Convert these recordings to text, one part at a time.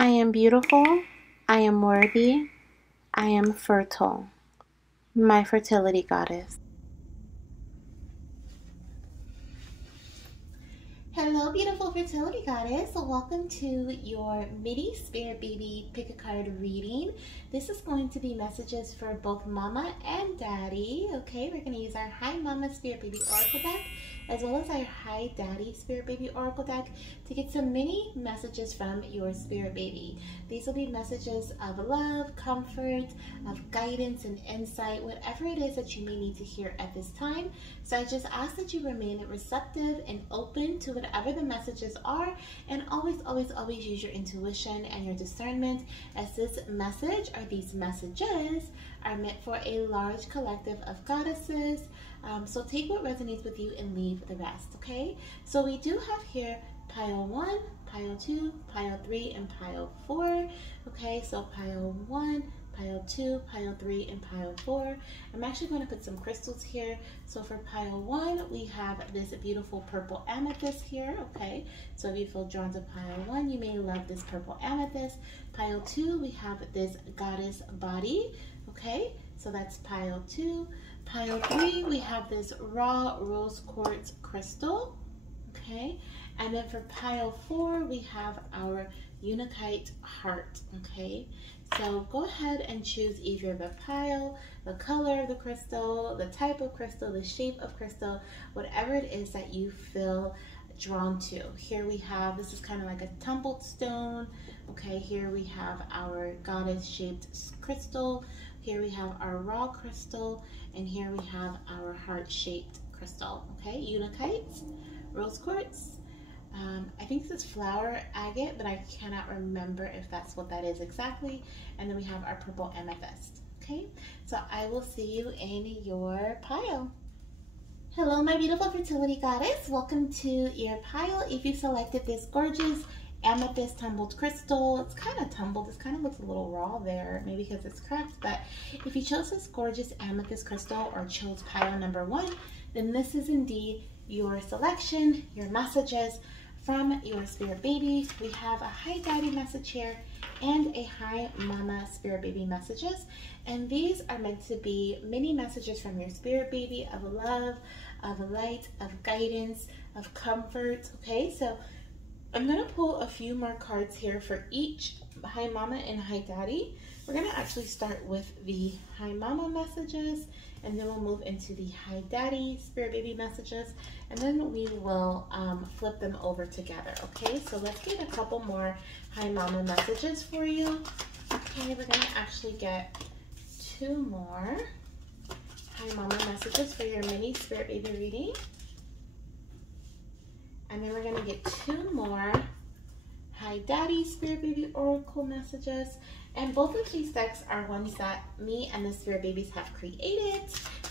I am beautiful, I am worthy, I am fertile. My fertility goddess. Hello, beautiful fertility goddess. Welcome to your mini spirit baby pick a card reading. This is going to be messages for both mama and daddy. Okay, we're going to use our Hi Mama Spirit Baby Oracle deck as well as our Hi Daddy Spirit Baby Oracle deck to get some mini messages from your spirit baby. These will be messages of love, comfort, of guidance and insight, whatever it is that you may need to hear at this time. So I just ask that you remain receptive and open to whatever the messages are, and always use your intuition and your discernment, as this message or these messages are meant for a large collective of goddesses. So take what resonates with you and leave the rest, okay? So we do have here pile 1, pile 2, pile 3, and pile 4. Okay, so pile 1, pile 2, pile 3, and pile 4. I'm actually going to put some crystals here. So for pile 1, we have this beautiful purple amethyst here. Okay, so if you feel drawn to pile 1, you may love this purple amethyst. Pile 2, we have this goddess body. Okay, so that's pile 2. Pile 3, we have this raw rose quartz crystal. Okay, and then for pile 4, we have our Untitled heart. Okay, so go ahead and choose either the pile, the color of the crystal, the type of crystal, the shape of crystal, whatever it is that you feel drawn to. Here we have, this is kind of like a tumbled stone. Okay, here we have our goddess shaped crystal. Here we have our raw crystal, and here we have our heart shaped crystal. Okay, Untitled rose quartz. I think this is flower agate, but I cannot remember if that's what that is exactly. And then we have our purple amethyst. Okay, so I will see you in your pile. Hello, my beautiful fertility goddess. Welcome to your pile. If you selected this gorgeous amethyst tumbled crystal, it's kind of tumbled. It kind of looks a little raw there, maybe because it's cracked. But if you chose this gorgeous amethyst crystal or chose pile number 1, then this is indeed your selection, your messages from your spirit baby. We have a Hi Daddy message here and a Hi Mama Spirit Baby messages, and these are meant to be mini messages from your spirit baby of love, of light, of guidance, of comfort. Okay, so I'm gonna pull a few more cards here for each Hi Mama and Hi Daddy. We're gonna actually start with the Hi Mama messages, and then we'll move into the Hi Daddy Spirit Baby messages, and then we will flip them over together. Okay, so let's get a couple more Hi Mama messages for you. Okay, we're gonna actually get 2 more Hi Mama messages for your mini Spirit Baby reading. And then we're gonna get 2 more Hi Daddy Spirit Baby Oracle messages. And both of these decks are ones that me and the Spirit Babies have created.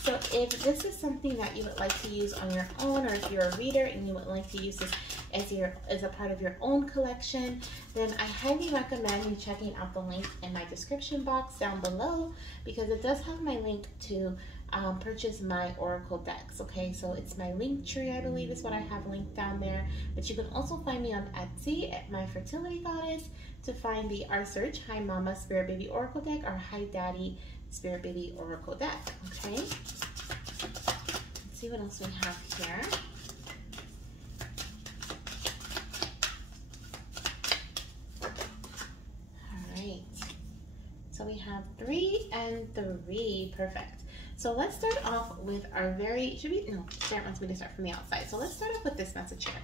So if this is something that you would like to use on your own, or if you're a reader and you would like to use this as a part of your own collection, then I highly recommend you checking out the link in my description box down below, because it does have my link to purchase my oracle decks. Okay, so it's my link tree, I believe is what I have linked down there. But you can also find me on Etsy at my fertility goddess to find the our search Hi Mama Spirit Baby Oracle deck or Hi Daddy Spirit Baby Oracle deck. Okay, let's see what else we have here. All right, so we have 3 and 3. Perfect. So let's start off with our Spirit wants me to start from the outside. So let's start off with this message here.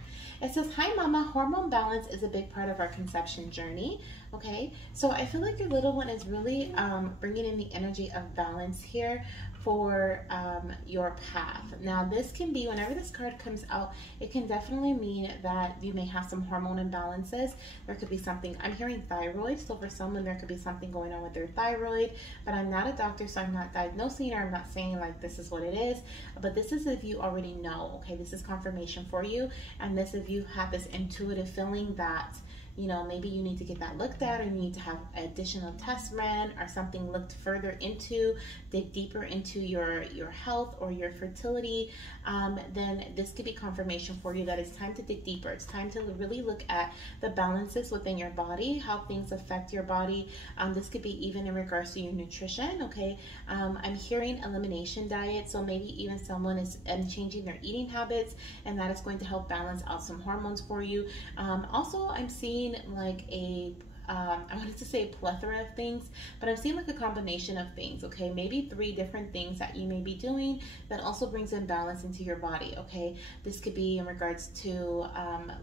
It says, Hi Mama, hormone balance is a big part of our conception journey. Okay, so I feel like your little one is really bringing in the energy of balance here for your path. Now this can be, whenever this card comes out, it can definitely mean that you may have some hormone imbalances. There could be something, I'm hearing thyroid, so for someone there could be something going on with their thyroid, but I'm not a doctor, so I'm not diagnosing, or I'm not saying like this is what it is, but this is if you already know. Okay, this is confirmation for you, and this if you have this intuitive feeling that you know, maybe you need to get that looked at, or you need to have additional tests ran or something looked further into, dig deeper into your health or your fertility, then this could be confirmation for you that it's time to dig deeper. It's time to really look at the balances within your body, how things affect your body. This could be even in regards to your nutrition, okay? I'm hearing elimination diet, so maybe even someone is changing their eating habits, and that is going to help balance out some hormones for you. Also, I'm seeing like I wanted to say a plethora of things, but I'm seeing like a combination of things, okay? Maybe 3 different things that you may be doing that also brings in balance into your body, okay? This could be in regards to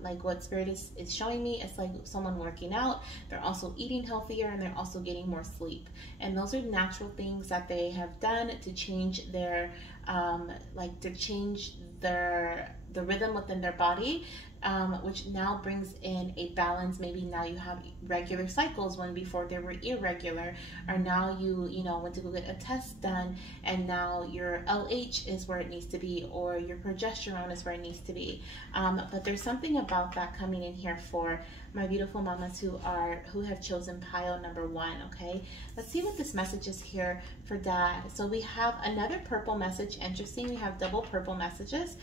like what Spirit is showing me. It's like someone working out, they're also eating healthier, and they're also getting more sleep. And those are natural things that they have done to change their, the rhythm within their body, which now brings in a balance. Maybe now you have regular cycles when before they were irregular, or now you know went to go get a test done, and now your LH is where it needs to be, or your progesterone is where it needs to be. But there's something about that coming in here for my beautiful mamas who have chosen pile number 1. Okay, let's see what this message is here for Dad. So we have another purple message. Interesting, we have double purple messages.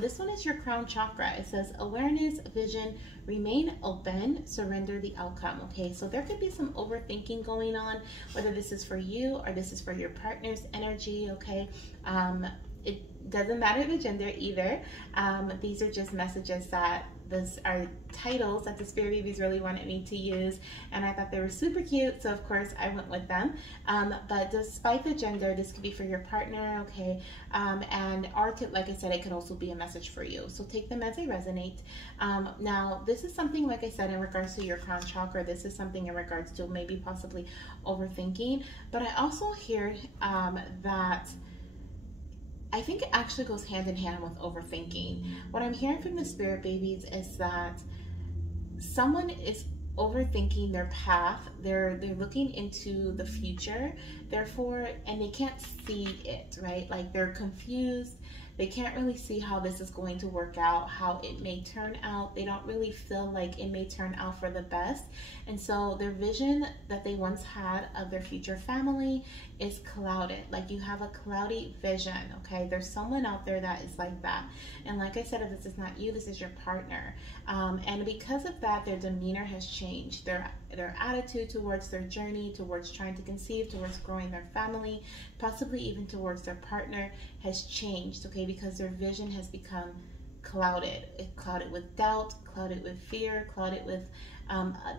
This one is your crown chakra. It says awareness, vision, remain open, surrender the outcome. Okay, so there could be some overthinking going on, whether this is for you or this is for your partner's energy. Okay, it doesn't matter the gender either. These are just messages that are titles that the Spirit Babies really wanted me to use, and I thought they were super cute, so of course I went with them. But despite the gender, this could be for your partner, okay? And like I said, it could also be a message for you. So take them as they resonate. Now, this is something, like I said, in regards to your crown chakra. This is something in regards to maybe possibly overthinking. But I also hear that I think it actually goes hand in hand with overthinking. What I'm hearing from the Spirit Babies is that someone is overthinking their path. They're looking into the future, therefore, and they can't see it, right? Like they're confused. They can't really see how this is going to work out, how it may turn out. They don't really feel like it may turn out for the best. And so their vision that they once had of their future family is clouded. Like you have a cloudy vision, okay? There's someone out there that is like that. And like I said, if this is not you, this is your partner. And because of that, their demeanor has changed. Their attitude towards their journey, towards trying to conceive, towards growing their family, possibly even towards their partner has changed, okay? Because their vision has become clouded. Clouded with doubt, clouded with fear, clouded with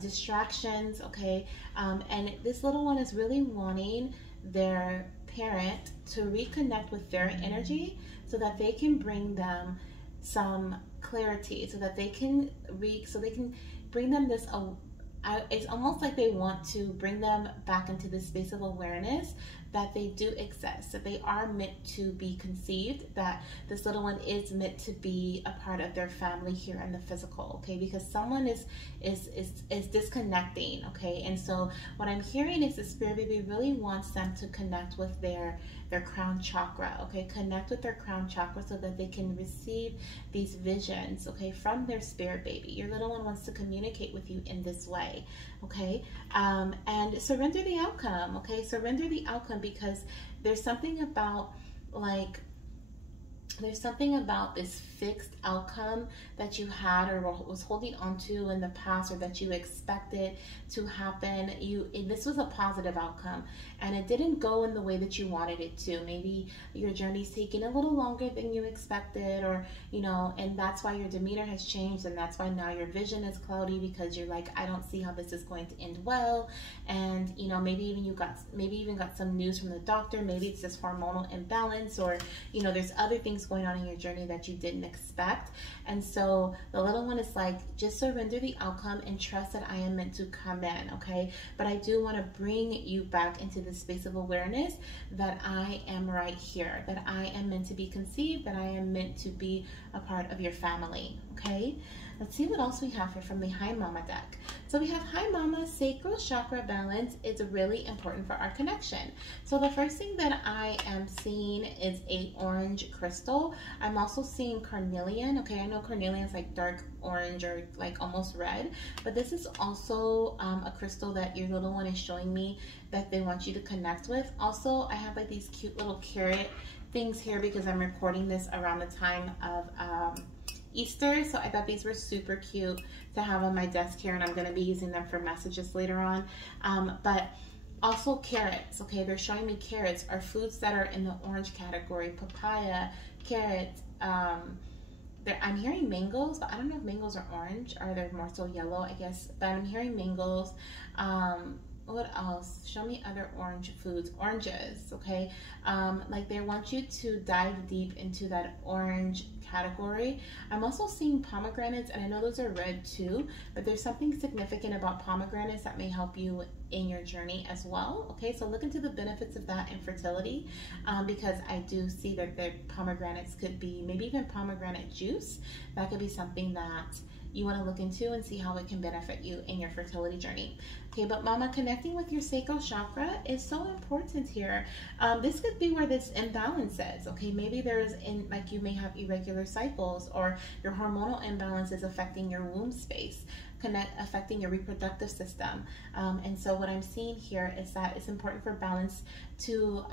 distractions, okay? And this little one is really wanting their parent to reconnect with their energy so that they can bring them some clarity, so that they can bring them this. It's almost like they want to bring them back into this space of awareness that they do exist, that they are meant to be conceived, that this little one is meant to be a part of their family here in the physical, okay? Because someone is disconnecting, okay? And so what I'm hearing is the Spirit Baby really wants them to connect with their crown chakra, okay? Connect with their crown chakra so that they can receive these visions, okay, from their Spirit Baby. Your little one wants to communicate with you in this way, okay? And surrender the outcome, okay? Surrender the outcome, because there's something about this fixed outcome that you had or was holding on to in the past, or that you expected to happen. This was a positive outcome, and it didn't go in the way that you wanted it to. Maybe your journey's taking a little longer than you expected, or and that's why your demeanor has changed, and that's why now your vision is cloudy, because you're like, I don't see how this is going to end well. And maybe even got some news from the doctor. Maybe it's this hormonal imbalance, or there's other things going on in your journey that you didn't expect. And so the little one is like, just surrender the outcome and trust that I am meant to come in, okay? But I do want to bring you back into the space of awareness that I am right here, that I am meant to be conceived, that I am meant to be a part of your family, okay? Let's see what else we have here from the Hi Mama deck. So we have Hi Mama, sacral chakra balance is really important for our connection. So the first thing that I am seeing is a orange crystal. I'm also seeing carnelian. Okay, I know carnelian is like dark orange or like almost red, but this is also a crystal that your little one is showing me that they want you to connect with. Also, I have like these cute little carrot things here because I'm recording this around the time of Easter, so I thought these were super cute to have on my desk here, and I'm going to be using them for messages later on. But also carrots, okay, they're showing me carrots are foods that are in the orange category. Papaya, carrots, I'm hearing mangoes, but I don't know if mangoes are orange or they're more so yellow, I guess, but I'm hearing mangoes. What else? Show me other orange foods. Oranges, okay? Like they want you to dive deep into that orange category. I'm also seeing pomegranates, and I know those are red too, but there's something significant about pomegranates that may help you in your journey as well. Okay, so look into the benefits of that in fertility, because I do see that the pomegranates could be, maybe even pomegranate juice. That could be something that you want to look into and see how it can benefit you in your fertility journey. Okay, but Mama, connecting with your sacral chakra is so important here. This could be where this imbalance is. Okay, maybe there's like you may have irregular cycles, or your hormonal imbalance is affecting your womb space, affecting your reproductive system. And so what I'm seeing here is that it's important for balance to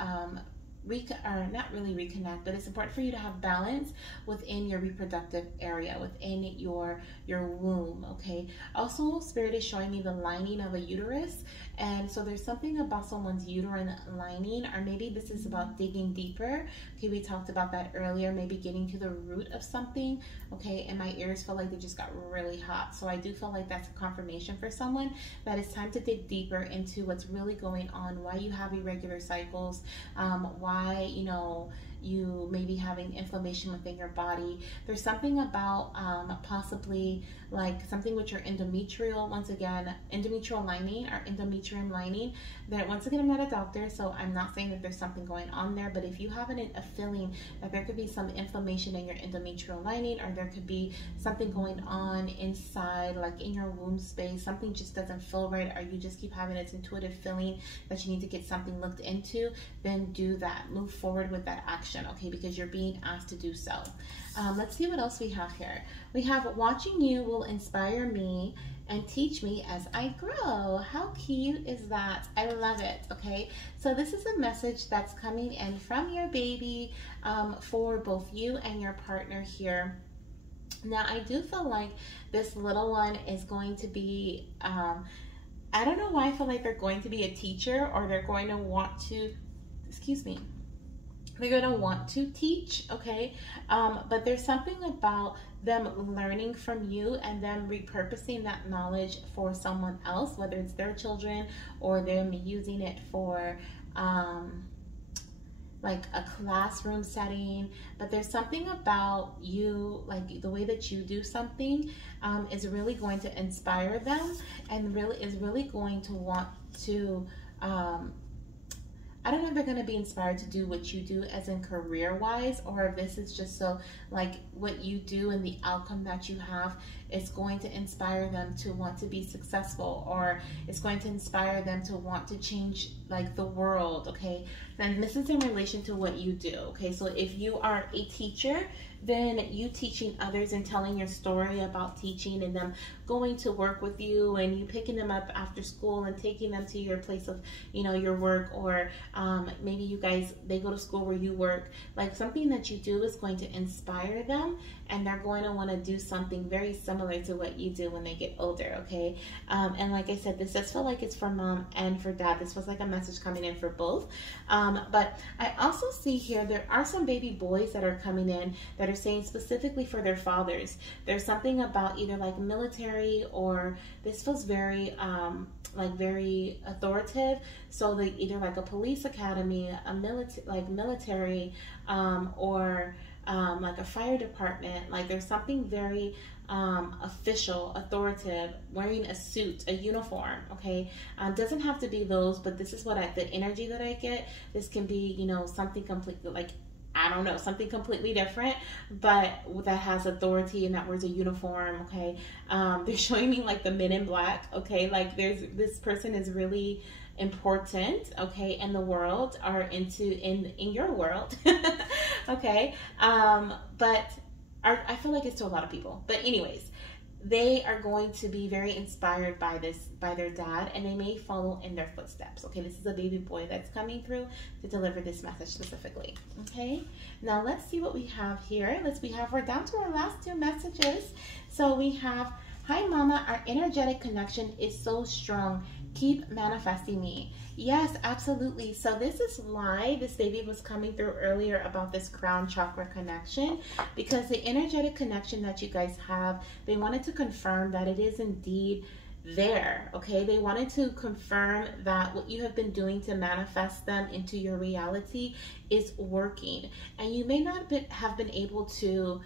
not really reconnect, but it's important for you to have balance within your reproductive area, within your womb. Okay, also Spirit is showing me the lining of a uterus, and so there's something about someone's uterine lining, or maybe this is about digging deeper. Okay, we talked about that earlier, maybe getting to the root of something. Okay, and my ears feel like they just got really hot, so I do feel like that's a confirmation for someone that it's time to dig deeper into what's really going on, why you have irregular cycles, why you may be having inflammation within your body. There's something about possibly like something with your endometrial, once again, endometrial lining or endometrium lining. That, once again, I'm not a doctor, so I'm not saying that there's something going on there, but if you have a feeling that there could be some inflammation in your endometrial lining, or there could be something going on inside, like in your womb space, something just doesn't feel right, or you just keep having this intuitive feeling that you need to get something looked into, then do that. Move forward with that action, okay, because you're being asked to do so. Let's see what else we have here. We have, watching you will inspire me and teach me as I grow. How cute is that? I love it. Okay, so this is a message that's coming in from your baby for both you and your partner here. Now, I do feel like this little one is going to be, I don't know why I feel like they're going to be a teacher, or they're going to want to, excuse me, they're going to want to teach, okay? But there's something about them learning from you and them repurposing that knowledge for someone else, whether it's their children or them using it for like a classroom setting. But there's something about you, like the way that you do something is really going to inspire them, and really is really going to want to I don't know if they're going to be inspired to do what you do as in career-wise, or if this is just so like what you do and the outcome that you have is going to inspire them to want to be successful, or it's going to inspire them to want to change like the world, okay? Then this is in relation to what you do, okay? So if you are a teacher, then you teaching others and telling your story about teaching, and them going to work with you, and you picking them up after school and taking them to your place of, you know, your work, or maybe you guys, they go to school where you work. Like something that you do is going to inspire them, and they're going to want to do something very similar to what you do when they get older, okay? And like I said, this does feel like it's for mom and for dad. This was like a message coming in for both. But I also see here there are some baby boys that are coming in that are saying specifically for their fathers. There's something about either like military, or this feels very like very authoritative. So they either like a police academy, a military, or like a fire department. Like there's something very official, authoritative, wearing a suit, a uniform, okay? Doesn't have to be those, but this is what the energy that I get. This can be, you know, something completely like I don't know, something completely different, but that has authority and that wears a uniform. Okay, they're showing me like the Men in Black. Okay, like this person is really important, okay, in the world, or in your world. Okay, but I feel like it's to a lot of people, but anyways, they are going to be very inspired by their dad, and they may follow in their footsteps. Okay, this is a baby boy that's coming through to deliver this message specifically. Okay, now let's see what we have here. We're down to our last two messages. So we have, hi mama, our energetic connection is so strong, keep manifesting me. Yes, absolutely. So this is why this baby was coming through earlier about this crown chakra connection, because the energetic connection that you guys have, they wanted to confirm that it is indeed there. Okay, they wanted to confirm that what you have been doing to manifest them into your reality is working, and you may not have been able to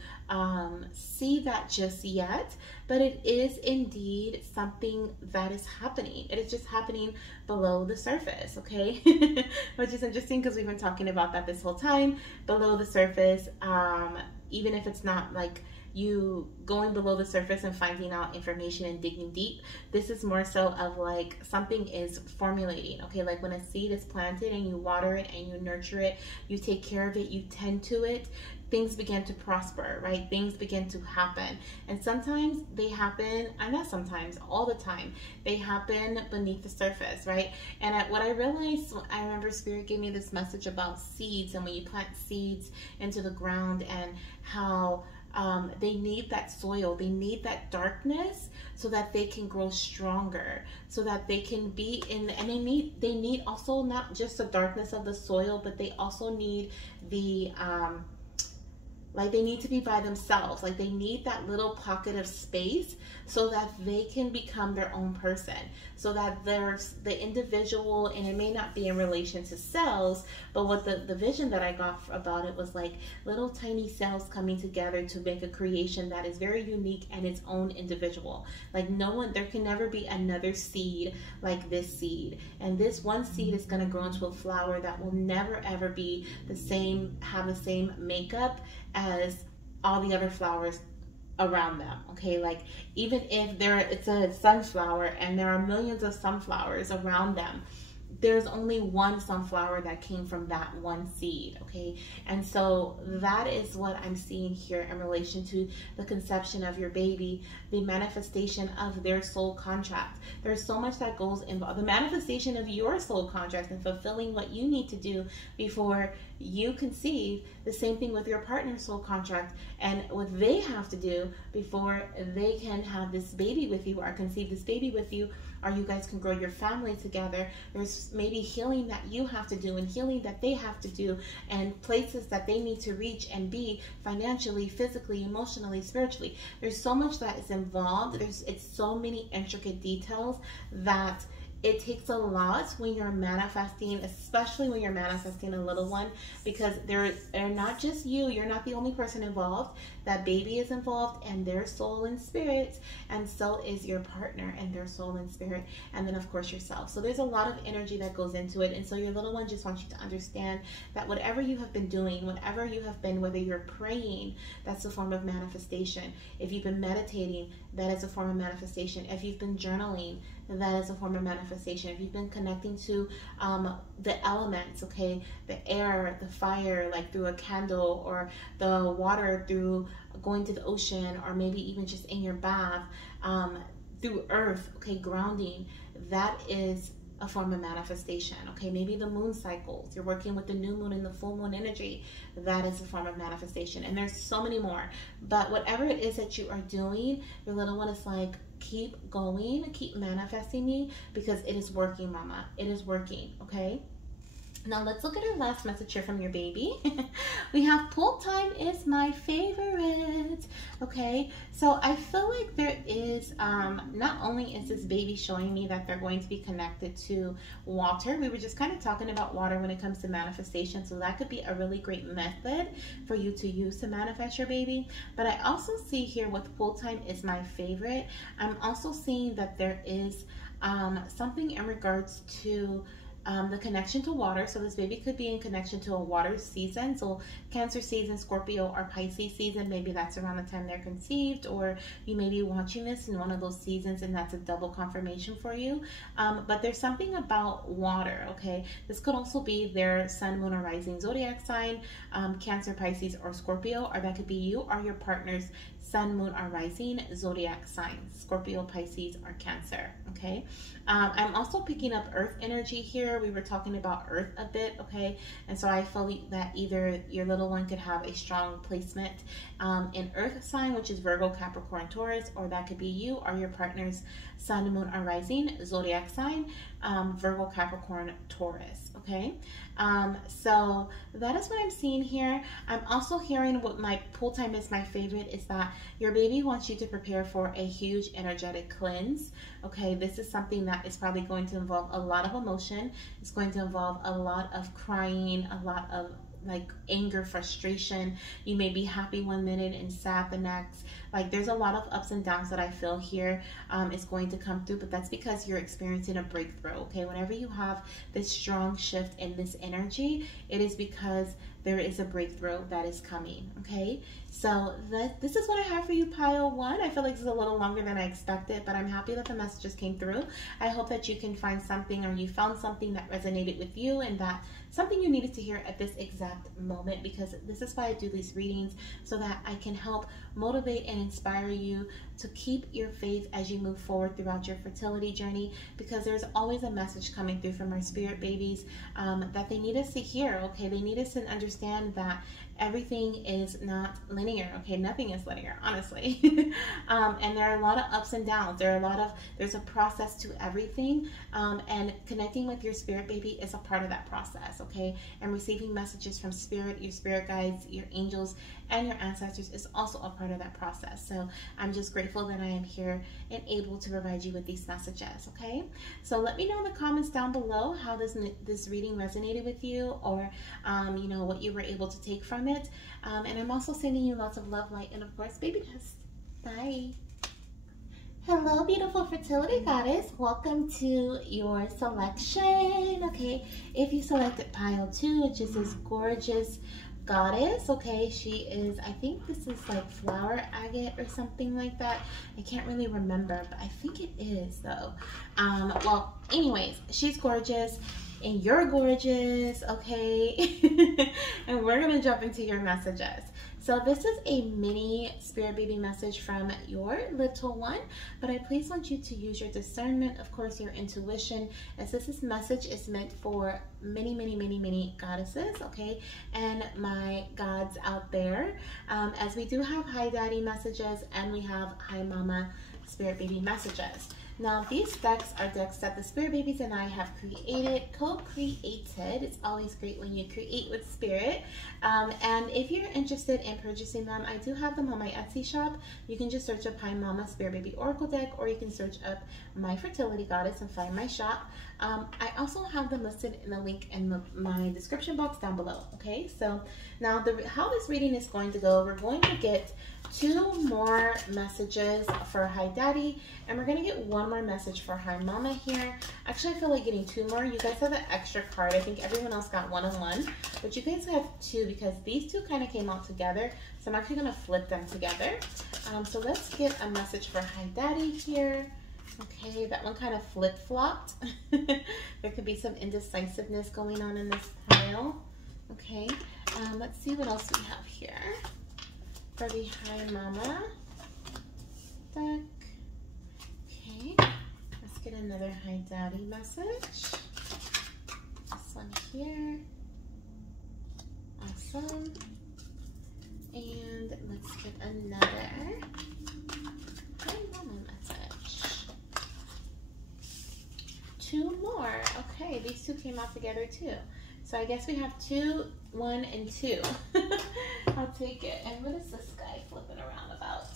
see that just yet, but it is indeed something that is happening. It is just happening below the surface. Okay, which is interesting because we've been talking about that this whole time. Below the surface, even if it's not like you going below the surface and finding out information and digging deep, this is more so of like something is formulating. Okay, like when a seed is planted and you water it and you nurture it, you take care of it, you tend to it, things begin to prosper, right? Things begin to happen. And sometimes they happen, and not sometimes, all the time, they happen beneath the surface, right? And what I realized, I remember Spirit gave me this message about seeds, and when you plant seeds into the ground, and how they need that soil, they need that darkness so that they can grow stronger, so that they can be in, and they need also not just the darkness of the soil, but they also need the like they need to be by themselves. Like they need that little pocket of space so that they can become their own person, so that there's the individual, and it may not be in relation to cells, but what the vision that I got about it was like little tiny cells coming together to make a creation that is very unique and its own individual. Like there can never be another seed like this seed, and this one seed is going to grow into a flower that will never ever be the same, have the same makeup as all the other flowers around them. Okay, like even if it's a sunflower and there are millions of sunflowers around them, there's only one sunflower that came from that one seed. Okay, and so that is what I'm seeing here in relation to the conception of your baby, the manifestation of their soul contract. There's so much that goes involved, the manifestation of your soul contract and fulfilling what you need to do before you conceive. The same thing with your partner's soul contract and what they have to do before they can have this baby with you, or conceive this baby with you, or you guys can grow your family together. There's maybe healing that you have to do and healing that they have to do, and places that they need to reach and be financially, physically, emotionally, spiritually. There's so much that is involved. It's so many intricate details that it takes a lot when you're manifesting, especially when you're manifesting a little one, because they're not just you're not the only person involved. That baby is involved, and their soul and spirit, and so is your partner and their soul and spirit, and then of course yourself. So there's a lot of energy that goes into it, and so your little one just wants you to understand that whatever you have been doing, whatever you have been, whether you're praying, that's a form of manifestation. If you've been meditating, that is a form of manifestation. If you've been journaling, that is a form of manifestation. If you've been connecting to the elements, okay, the air, the fire, like through a candle, or the water through going to the ocean, or maybe even just in your bath, through earth, okay, grounding, that is a form of manifestation. Okay, maybe the moon cycles, you're working with the new moon and the full moon energy, that is a form of manifestation. And there's so many more, but whatever it is that you are doing, your little one is like, keep going, keep manifesting me, because it is working, mama. It is working. Okay, now let's look at our last message here from your baby. We have pool time is my favorite. Okay, so I feel like there is, not only is this baby showing me that they're going to be connected to water. We were just kind of talking about water when it comes to manifestation, so that could be a really great method for you to use to manifest your baby. But I also see here with pool time is my favorite, I'm also seeing that there is something in regards to the connection to water. So this baby could be in connection to a water season. So Cancer season, Scorpio, or Pisces season. Maybe that's around the time they're conceived, or you may be watching this in one of those seasons and that's a double confirmation for you. But there's something about water, okay? This could also be their sun, moon, or rising zodiac sign, Cancer, Pisces, or Scorpio, or that could be you or your partner's sun, moon, or rising zodiac signs, Scorpio, Pisces, or Cancer, okay? I'm also picking up earth energy here. We were talking about earth a bit, okay? And so I feel that either your little one could have a strong placement in earth sign, which is Virgo, Capricorn, Taurus, or that could be you or your partner's sun, moon, or rising zodiac sign, Virgo, Capricorn, Taurus, okay? So that is what I'm seeing here. I'm also hearing what my pull time is my favorite is that your baby wants you to prepare for a huge energetic cleanse, okay? This is something that is probably going to involve a lot of emotion. It's going to involve a lot of crying, a lot of like anger, frustration. You may be happy one minute and sad the next. Like there's a lot of ups and downs that I feel here is going to come through, but that's because you're experiencing a breakthrough, okay? Whenever you have this strong shift in this energy, it is because there is a breakthrough that is coming, okay? So this is what I have for you, pile one. I feel like this is a little longer than I expected, but I'm happy that the messages came through. I hope that you can find something, or you found something that resonated with you and that something you needed to hear at this exact moment, because this is why I do these readings, so that I can help motivate and inspire you to keep your faith as you move forward throughout your fertility journey, because there's always a message coming through from our spirit babies that they need us to hear, okay? They need us to understand that everything is not linear, okay? Nothing is linear, honestly. And there are a lot of ups and downs. There's a process to everything, and connecting with your spirit baby is a part of that process, okay? And receiving messages from spirit, your spirit guides, your angels, and your ancestors is also a part of that process. So I'm just grateful that I am here and able to provide you with these messages, okay? So let me know in the comments down below how this reading resonated with you, or you know, what you were able to take from it. And I'm also sending you lots of love, light, and of course baby dust. Bye. Hello, beautiful fertility goddess. Welcome to your selection, okay? If you selected pile 2, which is this gorgeous goddess, okay? She is, I think this is like flower agate or something like that. I can't really remember, but I think it is though. Well, anyways, she's gorgeous and you're gorgeous, okay? And we're gonna jump into your messages. So this is a mini spirit baby message from your little one, but I please want you to use your discernment, of course, your intuition, as this message is meant for many goddesses, okay, and my gods out there, as we do have hi daddy messages and we have hi mama spirit baby messages. Now these decks are decks that the spirit babies and I have co-created. It's always great when you create with spirit. And if you're interested in purchasing them, I do have them on my Etsy shop. You can just search up Hi Mama Spirit Baby Oracle Deck, or you can search up My Fertility Goddess and find my shop. I also have them listed in the link in my description box down below, okay? So now how this reading is going to go, we're going to get 2 more messages for Hi Daddy, and we're going to get 1 more message for Hi Mama here. Actually, I feel like getting 2 more. You guys have an extra card. I think everyone else got 1 and 1, but you guys have 2 because these 2 kind of came out together. So I'm actually going to flip them together. So let's get a message for Hi Daddy here. Okay, that one kind of flip-flopped. There could be some indecisiveness going on in this pile. Okay, let's see what else we have here for the Hi Mama deck. Okay, let's get another Hi Daddy message. This one here. Awesome. And let's get another Hi Mama message. 2 more. Okay, these 2 came out together too. So I guess we have 2, 1, and 2. I'll take it. And what is this guy flipping around about?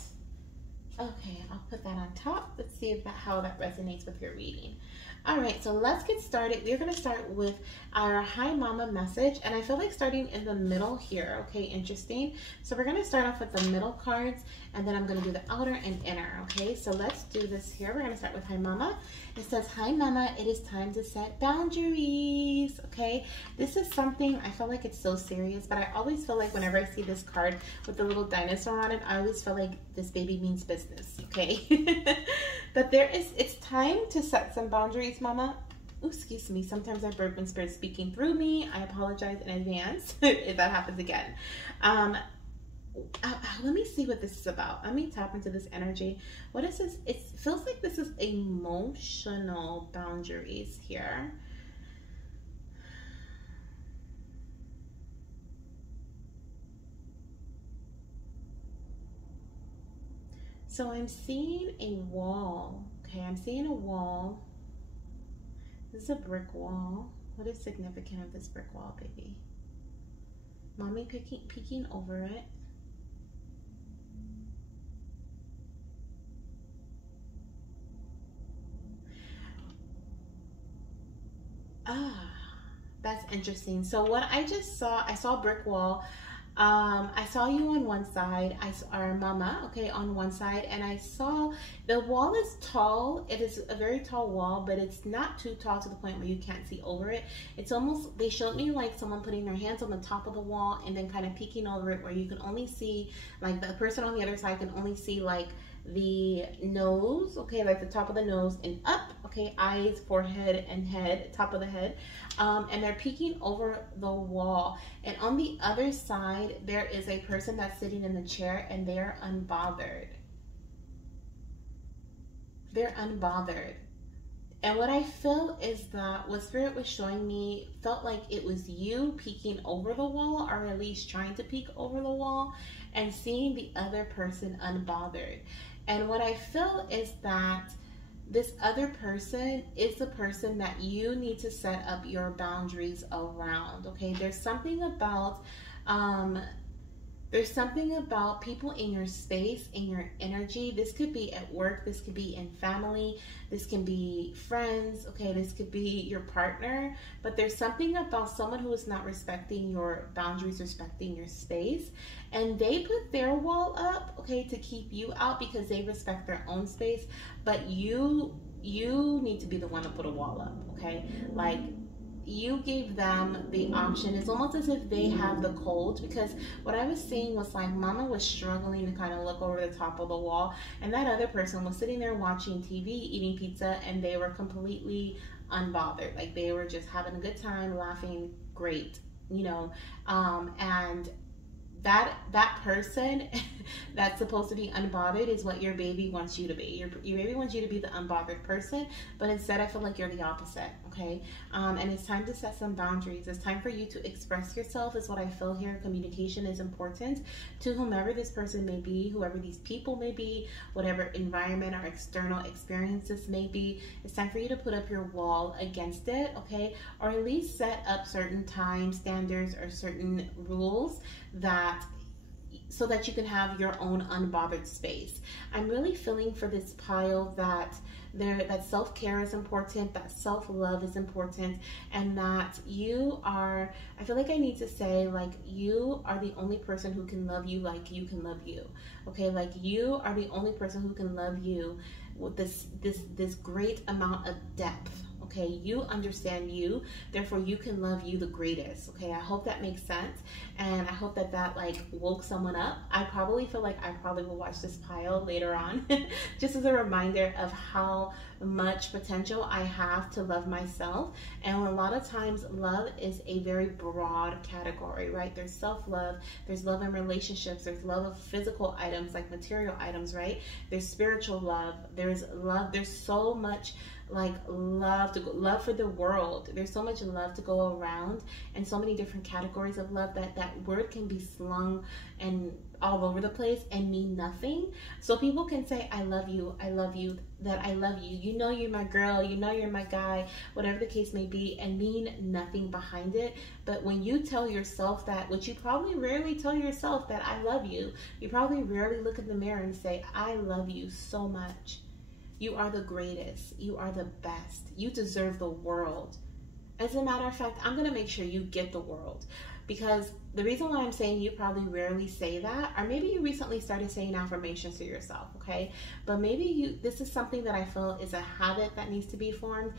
Okay, I'll put that on top. Let's see if how that resonates with your reading. All right, so let's get started. We're going to start with our Hi Mama message, and I feel like starting in the middle here. Okay, interesting. So we're going to start off with the middle cards, and then I'm going to do the outer and inner. Okay, so let's do this here. We're going to start with Hi Mama. It says, Hi Mama, it is time to set boundaries. Okay, this is something, I feel like it's so serious, but I always feel like whenever I see this card with the little dinosaur on it, I always feel like this baby means business. Okay, but it's time to set some boundaries, Mama. Ooh, excuse me. Sometimes I burp when Spirit's speaking through me. I apologize in advance if that happens again. Let me see what this is about. Let me tap into this energy. What is this? It feels like this is emotional boundaries here. So I'm seeing a wall. Okay, I'm seeing a wall. This is a brick wall. What is significant of this brick wall, baby? Mommy peeking over it. Ah, that's interesting. So what I just saw, I saw a brick wall. I saw you on one side, I saw our mama, okay, on one side, and I saw the wall is tall. It is a very tall wall, but it's not too tall to the point where you can't see over it. It's almost, they showed me like someone putting their hands on the top of the wall and then kind of peeking over it, where you can only see, like the person on the other side can only see like the nose, okay, like the top of the nose and up, okay, eyes, forehead, and head, top of the head, and they're peeking over the wall. And on the other side, there is a person that's sitting in the chair, and they're unbothered. They're unbothered. And what I feel is that what Spirit was showing me felt like it was you peeking over the wall, or at least trying to peek over the wall, and seeing the other person unbothered. And what I feel is that this other person is the person that you need to set up your boundaries around. Okay, there's something about people in your space, in your energy. This could be at work, this could be in family, this can be friends, okay, this could be your partner, but there's something about someone who is not respecting your boundaries, respecting your space, and they put their wall up, okay, to keep you out because they respect their own space, but you need to be the one to put a wall up, okay? Like, you gave them the option. It's almost as if they have the cold, because what I was seeing was like Mama was struggling to kind of look over the top of the wall, and that other person was sitting there watching TV, eating pizza, and they were completely unbothered. Like they were just having a good time, laughing, great, you know, and that person that's supposed to be unbothered is what your baby wants you to be. Your baby wants you to be the unbothered person, but instead I feel like you're the opposite, okay? And it's time to set some boundaries. It's time for you to express yourself is what I feel here. Communication is important to whomever this person may be, whoever these people may be, whatever environment or external experiences may be. It's time for you to put up your wall against it, okay? Or at least set up certain time standards or certain rules that so that you can have your own unbothered space. I'm really feeling for this pile that self-care is important, that self-love is important, and that you are, I feel like I need to say, like, you are the only person who can love you like you can love you, okay? Like, you are the only person who can love you with this great amount of depth. Okay, you understand you, therefore you can love you the greatest. Okay, I hope that makes sense, and I hope that like woke someone up. I probably feel like I probably will watch this pile later on just as a reminder of how much potential I have to love myself. And a lot of times love is a very broad category, right? There's self-love, there's love in relationships, there's love of physical items like material items, right? There's spiritual love, there's love, there's so much like love for the world. There's so much love to go around, and so many different categories of love that word can be slung and all over the place and mean nothing. So people can say, I love you, that I love you, you know you're my girl, you know you're my guy, whatever the case may be, and mean nothing behind it. But when you tell yourself that, which you probably rarely tell yourself that I love you probably rarely look in the mirror and say, I love you so much. You are the greatest. You are the best. You deserve the world. As a matter of fact, I'm going to make sure you get the world. Because the reason why I'm saying you probably rarely say that, or maybe you recently started saying affirmations to yourself, okay? But maybe this is something that I feel is a habit that needs to be formed.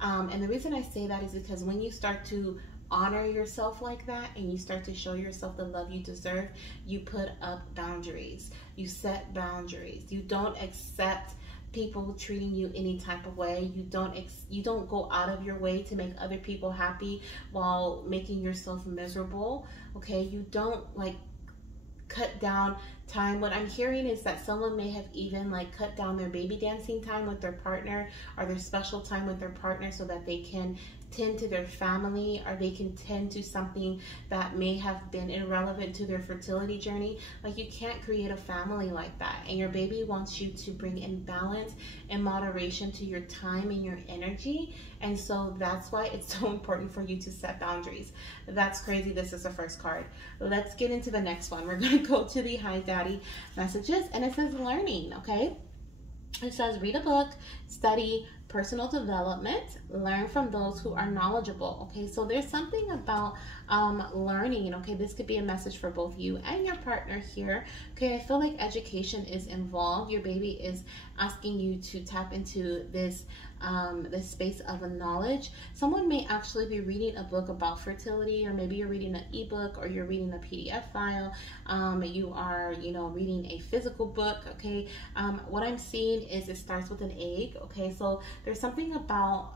And the reason I say that is because when you start to honor yourself like that and you start to show yourself the love you deserve, you put up boundaries. You set boundaries. You don't accept people treating you any type of way. You don't go out of your way to make other people happy while making yourself miserable. Okay, you don't like cut down time. What I'm hearing is that someone may have even like cut down their baby dancing time with their partner, or their special time with their partner, so that they can tend to their family, or they can tend to something that may have been irrelevant to their fertility journey. Like, you can't create a family like that, and your baby wants you to bring in balance and moderation to your time and your energy. And so that's why it's so important for you to set boundaries. That's crazy. This is the first card. Let's get into the next one. We're going to go to the Hi Daddy messages, and it says learning. Okay, it says read a book, study personal development, learn from those who are knowledgeable. Okay, so there's something about learning. Okay, this could be a message for both you and your partner here. Okay, I feel like education is involved. Your baby is asking you to tap into this this space of a knowledge. Someone may actually be reading a book about fertility, or maybe you're reading an ebook, or you're reading a PDF file. You are, reading a physical book. Okay, what I'm seeing is it starts with an egg. Okay, so there's something about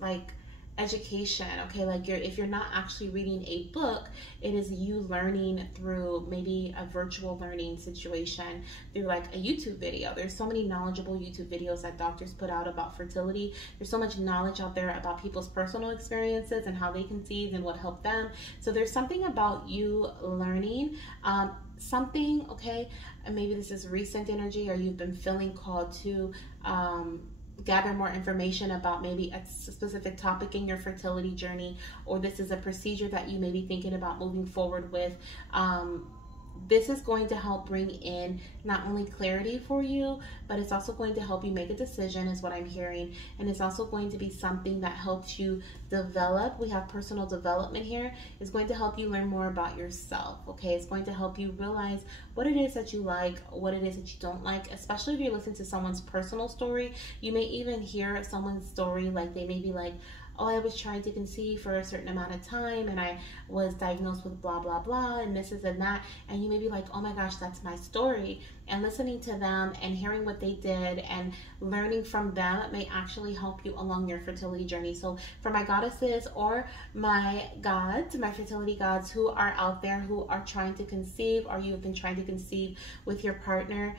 like education. Okay, like if you're not actually reading a book, it is you learning through maybe a virtual learning situation, through like a YouTube video. There's so many knowledgeable YouTube videos that doctors put out about fertility. There's so much knowledge out there about people's personal experiences and how they conceived and what helped them. So there's something about you learning something. Okay, and maybe this is recent energy, or you've been feeling called to gather more information about maybe a specific topic in your fertility journey, or this is a procedure that you may be thinking about moving forward with. This is going to help bring in not only clarity for you, but it's also going to help you make a decision, is what I'm hearing. And it's also going to be something that helps you develop. We have personal development here. It's going to help you learn more about yourself. Okay, it's going to help you realize what it is that you like, what it is that you don't like, especially if you listen to someone's personal story. You may even hear someone's story, like they may be like, oh, I was trying to conceive for a certain amount of time, and I was diagnosed with blah, blah, blah, and this is and that. And you may be like, oh my gosh, that's my story. And listening to them and hearing what they did and learning from them may actually help you along your fertility journey. So for my goddesses or my gods, my fertility gods who are out there who are trying to conceive, or you've been trying to conceive with your partner,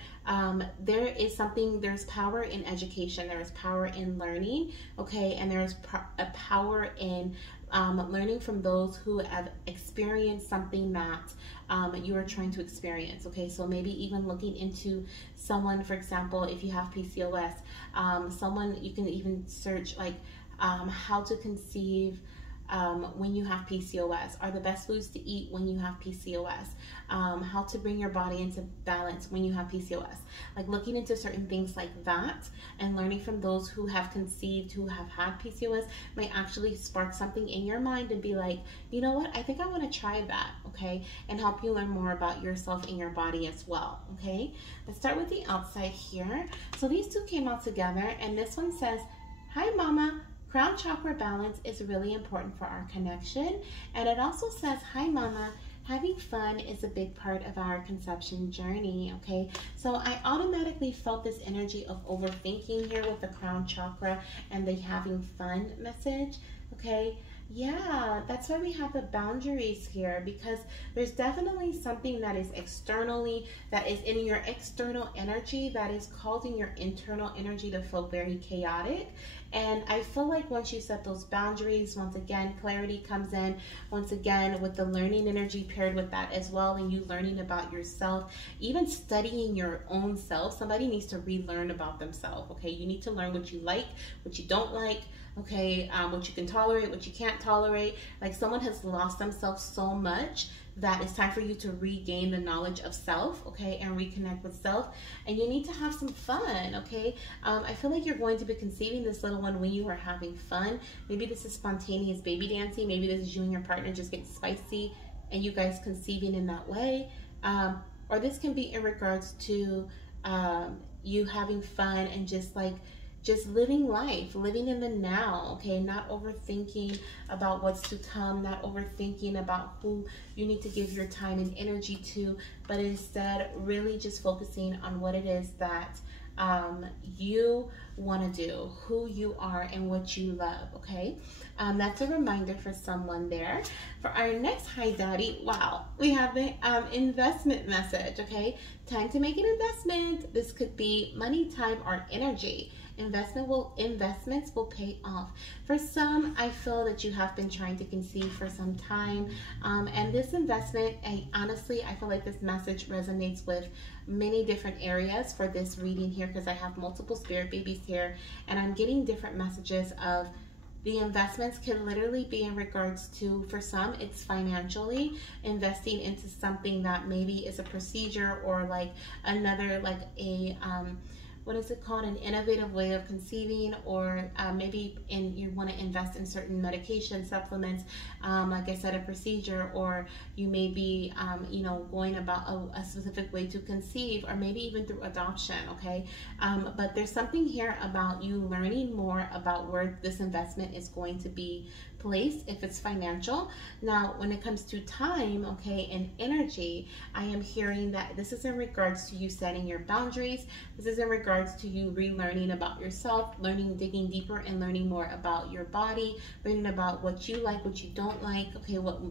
there's power in education, there is power in learning, okay, and there's a power in learning from those who have experienced something that you are trying to experience. Okay, so maybe even looking into someone, for example, if you have PCOS, someone, you can even search like how to conceive when you have PCOS, are the best foods to eat when you have PCOS, how to bring your body into balance when you have PCOS. Like looking into certain things like that and learning from those who have conceived, who have had PCOS, may actually spark something in your mind and be like, you know what, I think I want to try that. Okay, and help you learn more about yourself and your body as well. Okay, let's start with the outside here. So these two came out together, and this one says, hi mama, crown chakra balance is really important for our connection. And it also says, hi mama, having fun is a big part of our conception journey. Okay, so I automatically felt this energy of overthinking here with the crown chakra and the having fun message. Okay, Yeah, that's why we have the boundaries here, because there's definitely something that is externally, that is in your external energy that is causing your internal energy to feel very chaotic. And I feel like once you set those boundaries, once again, clarity comes in, once again, with the learning energy paired with that as well, and you learning about yourself, even studying your own self. Somebody needs to relearn about themselves, okay? You need to learn what you like, what you don't like, okay, what you can tolerate, what you can't tolerate. Like, someone has lost themselves so much that it's time for you to regain the knowledge of self, okay, and reconnect with self. And you need to have some fun, okay? I feel like you're going to be conceiving this little one when you are having fun. Maybe this is spontaneous baby dancing. Maybe this is you and your partner just getting spicy and you guys conceiving in that way. Or this can be in regards to you having fun and just living life, living in the now, okay? Not overthinking about what's to come, not overthinking about who you need to give your time and energy to, but instead really just focusing on what it is that you want to do, who you are, and what you love, okay? That's a reminder for someone there. For our next Hi Daddy, wow, we have the investment message, okay? Time to make an investment. This could be money, time, or energy. Investments will pay off. For some, I feel that you have been trying to conceive for some time, and this investment, honestly, I feel like this message resonates with many different areas for this reading here, because I have multiple spirit babies here, and I'm getting different messages of the investments can literally be in regards to, for some, it's financially investing into something that maybe is a procedure or like another, like a what is it called, an innovative way of conceiving, or maybe you want to invest in certain medication supplements, like I said, a procedure, or you may be going about a specific way to conceive, or maybe even through adoption, okay? But there's something here about you learning more about where this investment is going to be placed, if it's financial. Now, when it comes to time, okay, and energy, I am hearing that this is in regards to you setting your boundaries. This is in regards to you relearning about yourself, digging deeper and learning more about your body, learning about what you like, what you don't like, okay, what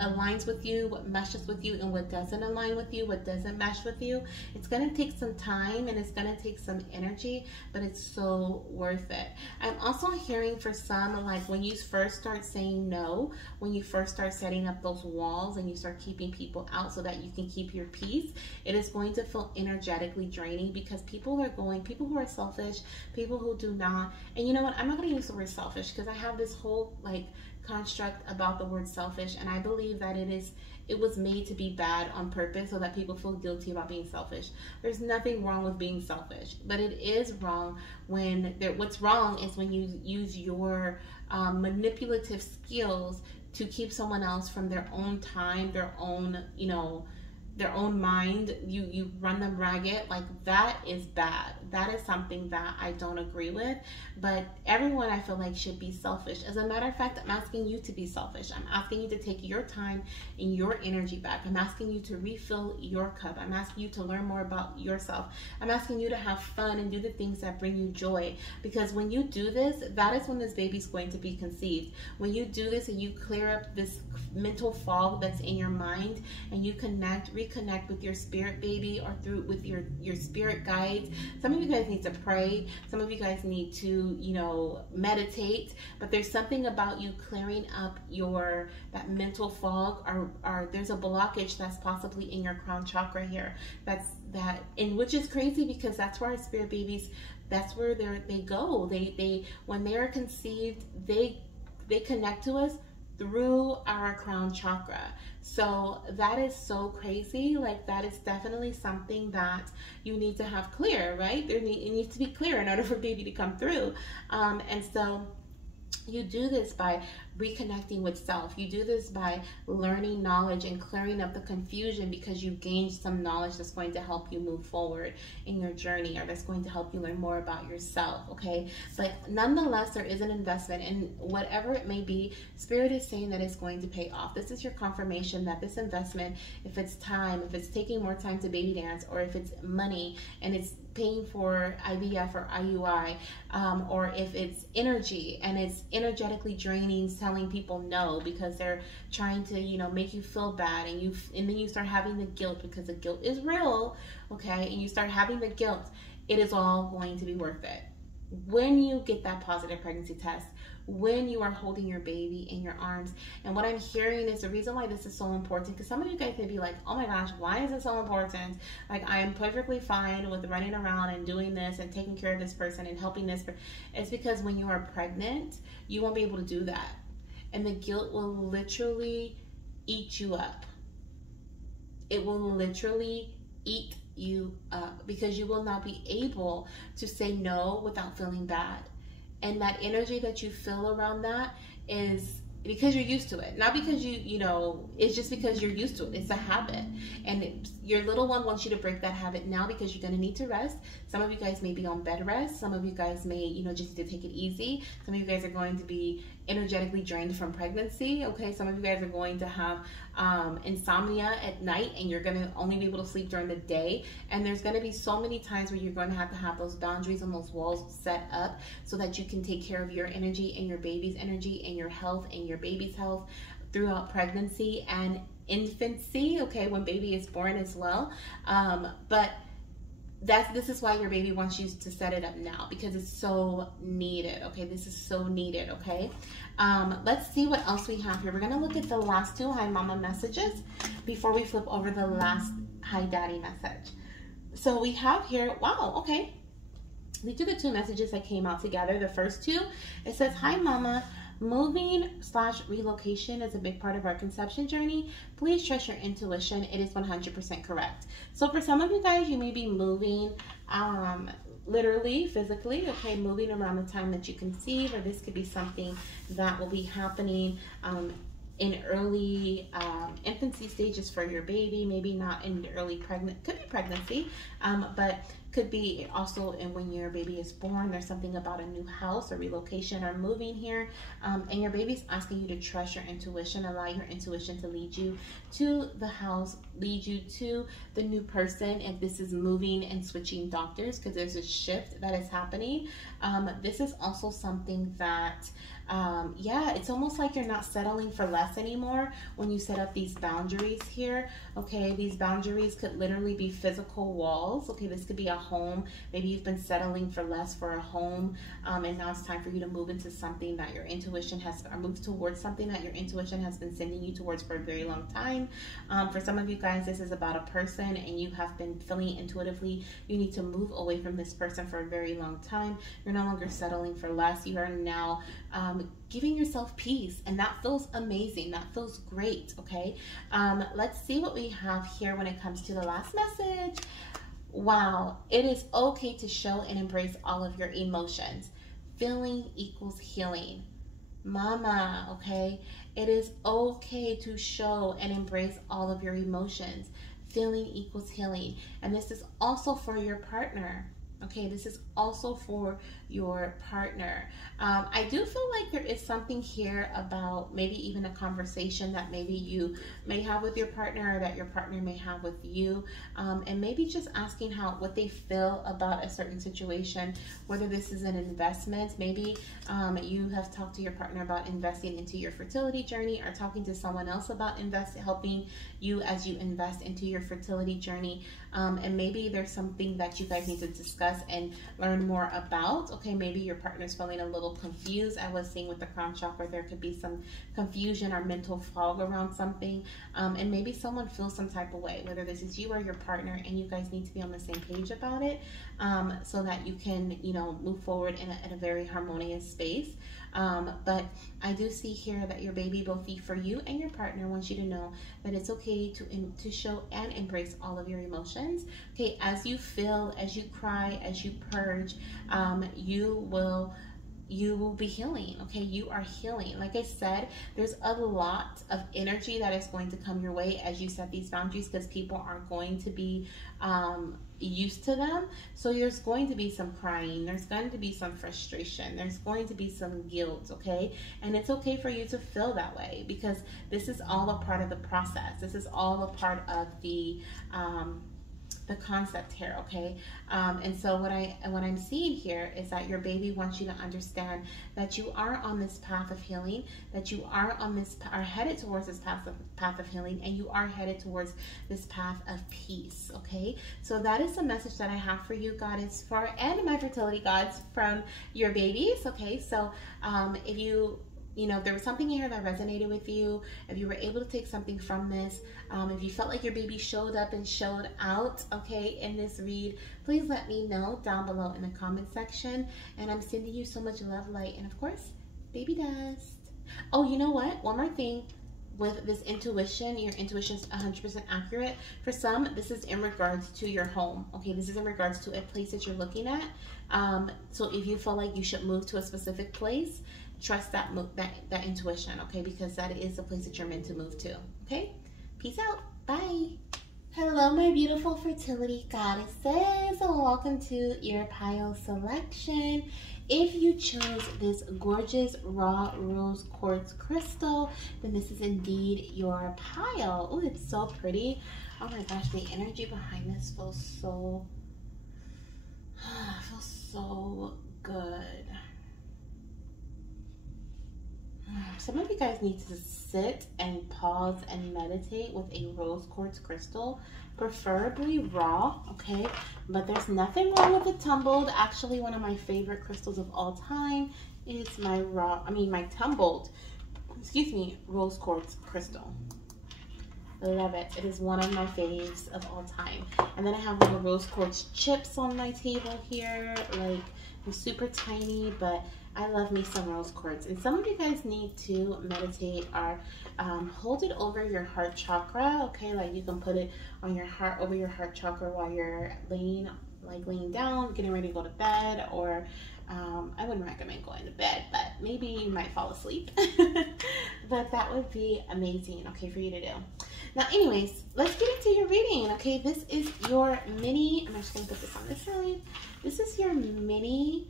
aligns with you, what meshes with you, and what doesn't align with you, what doesn't mesh with you. It's gonna take some time and it's gonna take some energy, but it's so worth it. I'm also hearing for some, like when you first start saying no, when you first start setting up those walls and you start keeping people out so that you can keep your peace, it is going to feel energetically draining, because people who are selfish, people who do not, and you know what, I'm not gonna use the word selfish because I have this whole like construct about the word selfish, and I believe that it was made to be bad on purpose so that people feel guilty about being selfish. There's nothing wrong with being selfish, but it is wrong what's wrong is when you use your manipulative skills to keep someone else from their own time, their own mind. You run them ragged. Like, that is bad. That is something that I don't agree with. But everyone, I feel like, should be selfish. As a matter of fact, I'm asking you to be selfish. I'm asking you to take your time and your energy back. I'm asking you to refill your cup. I'm asking you to learn more about yourself. I'm asking you to have fun and do the things that bring you joy, because when you do this, that is when this baby's going to be conceived. When you do this and you clear up this mental fog that's in your mind, and you reconnect with your spirit baby, or with your spirit guides. Some of you guys need to pray. Some of you guys need to meditate. But there's something about you clearing up that mental fog, or there's a blockage that's possibly in your crown chakra here. And which is crazy, because that's where our spirit babies, that's where they go. They when they are conceived, they connect to us through our crown chakra. So that is so crazy. Like, that is definitely something that you need to have clear, right? It needs to be clear in order for baby to come through. And so you do this by reconnecting with self. You do this by learning knowledge and clearing up the confusion, because you gained some knowledge that's going to help you move forward in your journey, or that's going to help you learn more about yourself, okay? But nonetheless, there is an investment, and whatever it may be, Spirit is saying that it's going to pay off. This is your confirmation that this investment, if it's time, if it's taking more time to baby dance, or if it's money and it's paying for IVF or IUI, or if it's energy and it's energetically draining telling people no because they're trying to, you know, make you feel bad, and then you start having the guilt because the guilt is real, okay? And you start having the guilt, it is all going to be worth it. When you get that positive pregnancy test, when you are holding your baby in your arms. And what I'm hearing is the reason why this is so important, because some of you guys may be like, oh my gosh, why is it so important? Like, I am perfectly fine with running around and doing this and taking care of this person and helping this. It's because when you are pregnant, you won't be able to do that. And the guilt will literally eat you up. It will literally eat you up because you will not be able to say no without feeling bad. And that energy that you feel around that is because you're used to it, not because you know, it's just because you're used to it. It's a habit, and your little one wants you to break that habit now because you're going to need to rest. Some of you guys may be on bed rest. Some of you guys may, you know, just need to take it easy. Some of you guys are going to be energetically drained from pregnancy. Okay, some of you guys are going to have insomnia at night, and you're going to only be able to sleep during the day. And there's going to be so many times where you're going to have those boundaries and those walls set up so that you can take care of your energy and your baby's energy and your health and your baby's health throughout pregnancy and infancy, okay, when baby is born as well. But this is why your baby wants you to set it up now, because it's so needed. Okay, this is so needed. Okay, let's see what else we have here. We're gonna look at the last two Hi Mama messages before we flip over the last Hi Daddy message. So we have here, wow, okay, these are the two messages that came out together. The first two, it says, Hi Mama, moving/relocation is a big part of our conception journey. Please trust your intuition. It is 100% correct. So for some of you guys, you may be moving literally, physically, okay, moving around the time that you conceive, or this could be something that will be happening in early infancy stages for your baby. Maybe not in the early could be pregnancy, but could be also in when your baby is born. There's something about a new house or relocation or moving here, and your baby's asking you to trust your intuition. Allow your intuition to lead you to the house, lead you to the new person. If this is moving and switching doctors, because there's a shift that is happening. This is also something that yeah, it's almost like you're not settling for less anymore when you set up these boundaries here. Okay, these boundaries could literally be physical walls. Okay, this could be a home. Maybe you've been settling for less for a home, and now it's time for you to move into something that your intuition has, or move towards something that your intuition has been sending you towards for a very long time. For some of you guys, this is about a person, and you have been feeling intuitively you need to move away from this person for a very long time. You're no longer settling for less. You are now giving yourself peace, and that feels amazing. That feels great. Okay, let's see what we have here when it comes to the last message. Wow, it is okay to show and embrace all of your emotions. Feeling equals healing. Mama, okay, it is okay to show and embrace all of your emotions. Feeling equals healing. And this is also for your partner. Okay, this is also for your partner. I do feel like there is something here about maybe even a conversation that maybe you may have with your partner, or that your partner may have with you, and maybe just asking what they feel about a certain situation, whether this is an investment. Maybe you have talked to your partner about investing into your fertility journey, or talking to someone else about helping you as you invest into your fertility journey, and maybe there's something that you guys need to discuss and learn more about. Okay, maybe your partner's feeling a little confused. I was seeing with the crown chakra, there could be some confusion or mental fog around something, and maybe someone feels some type of way, whether this is you or your partner, and you guys need to be on the same page about it, so that you can, you know, move forward in a very harmonious space. But I do see here that your baby, both for you and your partner, wants you to know that it's okay to show and embrace all of your emotions. Okay, as you feel, as you cry, as you purge, you will be healing. Okay, you are healing. Like I said, there's a lot of energy that is going to come your way as you set these boundaries, because people aren't going to be used to them. So there's going to be some crying, there's going to be some frustration, there's going to be some guilt. Okay, and it's okay for you to feel that way, because this is all a part of the process. This is all a part of the concept here, okay? And so what I'm seeing here is that your baby wants you to understand that you are on this path of healing, that you are headed towards this path of healing, and you are headed towards this path of peace, okay? So that is the message that I have for you, Goddess, and my fertility gods, from your babies, okay? So if if there was something here that resonated with you, if you were able to take something from this, if you felt like your baby showed up and showed out, okay, in this read, please let me know down below in the comment section. And I'm sending you so much love, light, and of course, baby dust. Oh, you know what? One more thing. With this intuition, your intuition is 100% accurate. For some, this is in regards to your home, okay? This is in regards to a place that you're looking at. So if you feel like you should move to a specific place, trust that intuition, okay? Because that is the place that you're meant to move to, okay? Peace out. Bye. Hello, my beautiful fertility goddesses. Welcome to your pile selection. If you chose this gorgeous raw rose quartz crystal, then this is indeed your pile. Oh, it's so pretty. Oh my gosh, the energy behind this feels so good. Some of you guys need to sit and pause and meditate with a rose quartz crystal, preferably raw, okay? But there's nothing wrong with it tumbled. Actually, one of my favorite crystals of all time is my tumbled, rose quartz crystal. I love it. It is one of my faves of all time. And then I have little rose quartz chips on my table here. Like, they're super tiny, but I love me some rose quartz. And some of you guys need to meditate or hold it over your heart chakra, okay? Like, you can put it on your heart, over your heart chakra, while you're laying down, getting ready to go to bed, or I wouldn't recommend going to bed, but maybe you might fall asleep. But that would be amazing, okay, for you to do. Now, anyways, let's get into your reading, okay? This is your mini, I'm just gonna put this on this side. This is your mini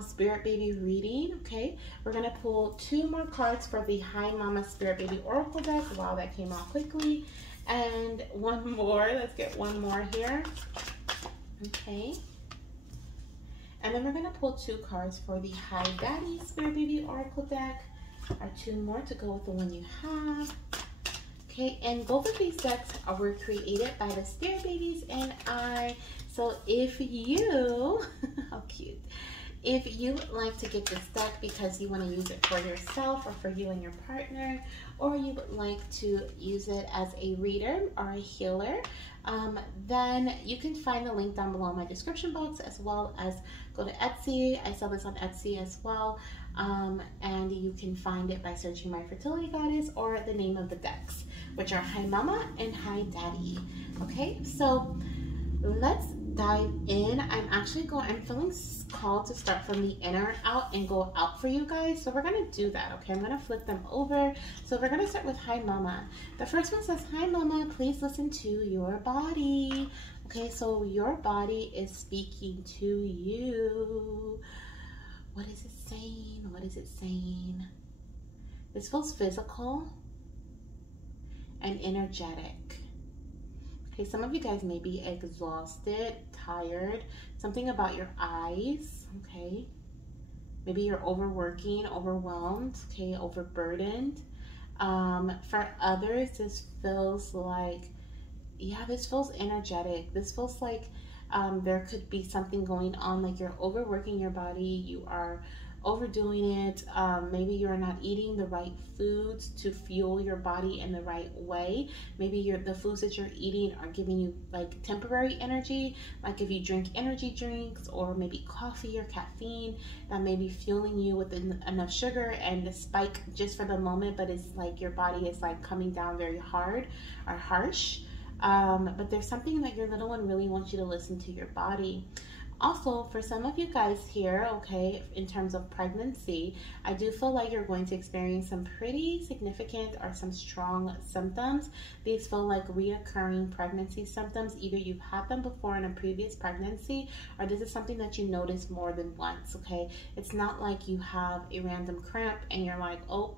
Spirit Baby reading, okay? We're gonna pull 2 more cards for the Hi Mama Spirit Baby Oracle deck. Wow, that came out quickly. And one more, let's get one more here, okay? And then we're gonna pull 2 cards for the Hi Daddy Spirit Baby Oracle deck, or 2 more to go with the one you have. Okay, and both of these decks were created by the Spirit Babies and I. So if you, how cute. If you like to get this deck because you want to use it for yourself or for you and your partner, or you would like to use it as a reader or a healer, then you can find the link down below in my description box, as well as go to Etsy. I sell this on Etsy as well, and you can find it by searching My Fertility Goddess or the name of the decks, which are Hi Mama and Hi Daddy. Okay, so let's dive in. I'm feeling called to start from the inner out and go out for you guys. So we're gonna do that, okay? I'm gonna flip them over. So we're gonna start with Hi Mama. The first one says, Hi Mama, please listen to your body. Okay, so your body is speaking to you. What is it saying? What is it saying? This feels physical and energetic. Okay, some of you guys may be exhausted, tired, something about your eyes, okay? Maybe you're overworking, overwhelmed, okay, overburdened. For others, this feels like, yeah, this feels energetic. This feels like there could be something going on, like you're overworking your body, you are overdoing it. Maybe you're not eating the right foods to fuel your body in the right way. Maybe the foods that you're eating are giving you like temporary energy, like if you drink energy drinks or maybe coffee or caffeine, that may be fueling you with enough sugar and the spike just for the moment, but it's like your body is like coming down very hard or harsh. But there's something that your little one really wants you to listen to your body. Also, for some of you guys here, okay, in terms of pregnancy, I do feel like you're going to experience some pretty significant or some strong symptoms. These feel like reoccurring pregnancy symptoms. Either you've had them before in a previous pregnancy, or this is something that you notice more than once, okay? It's not like you have a random cramp and you're like, oh,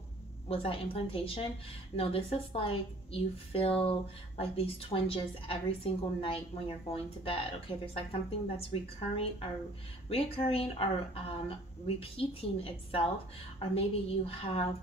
was that implantation? No, this is like you feel like these twinges every single night when you're going to bed. Okay, there's like something that's reoccurring or repeating itself, or maybe you have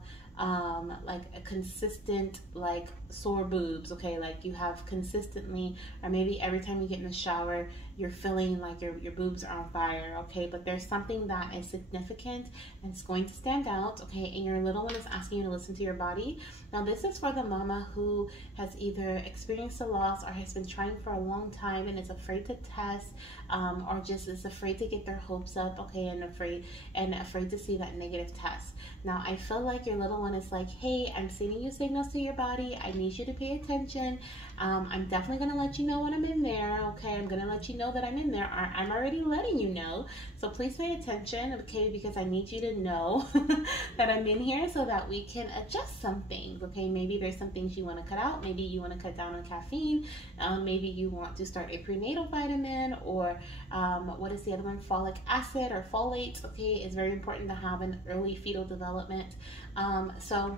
like a consistent like sore boobs. Okay, like you have consistently, or maybe every time you get in the shower you're feeling like your boobs are on fire. Okay, but there's something that is significant and it's going to stand out. Okay, and your little one is asking you to listen to your body. Now this is for the mama who has either experienced a loss or has been trying for a long time and is afraid to test, or just is afraid to get their hopes up. Okay, and afraid to see that negative test. Now I feel like your little one is like, hey, I'm sending you signals to your body. I need you to pay attention. I'm definitely going to let you know when I'm in there. Okay, I'm going to let you know that I'm in there. I'm already letting you know. So please pay attention, okay, because I need you to know that I'm in here so that we can adjust some things. Okay, maybe there's some things you want to cut out. Maybe you want to cut down on caffeine. Maybe you want to start a prenatal vitamin, or what is the other one? Folic acid or folate. Okay, it's very important to have an early fetal development. So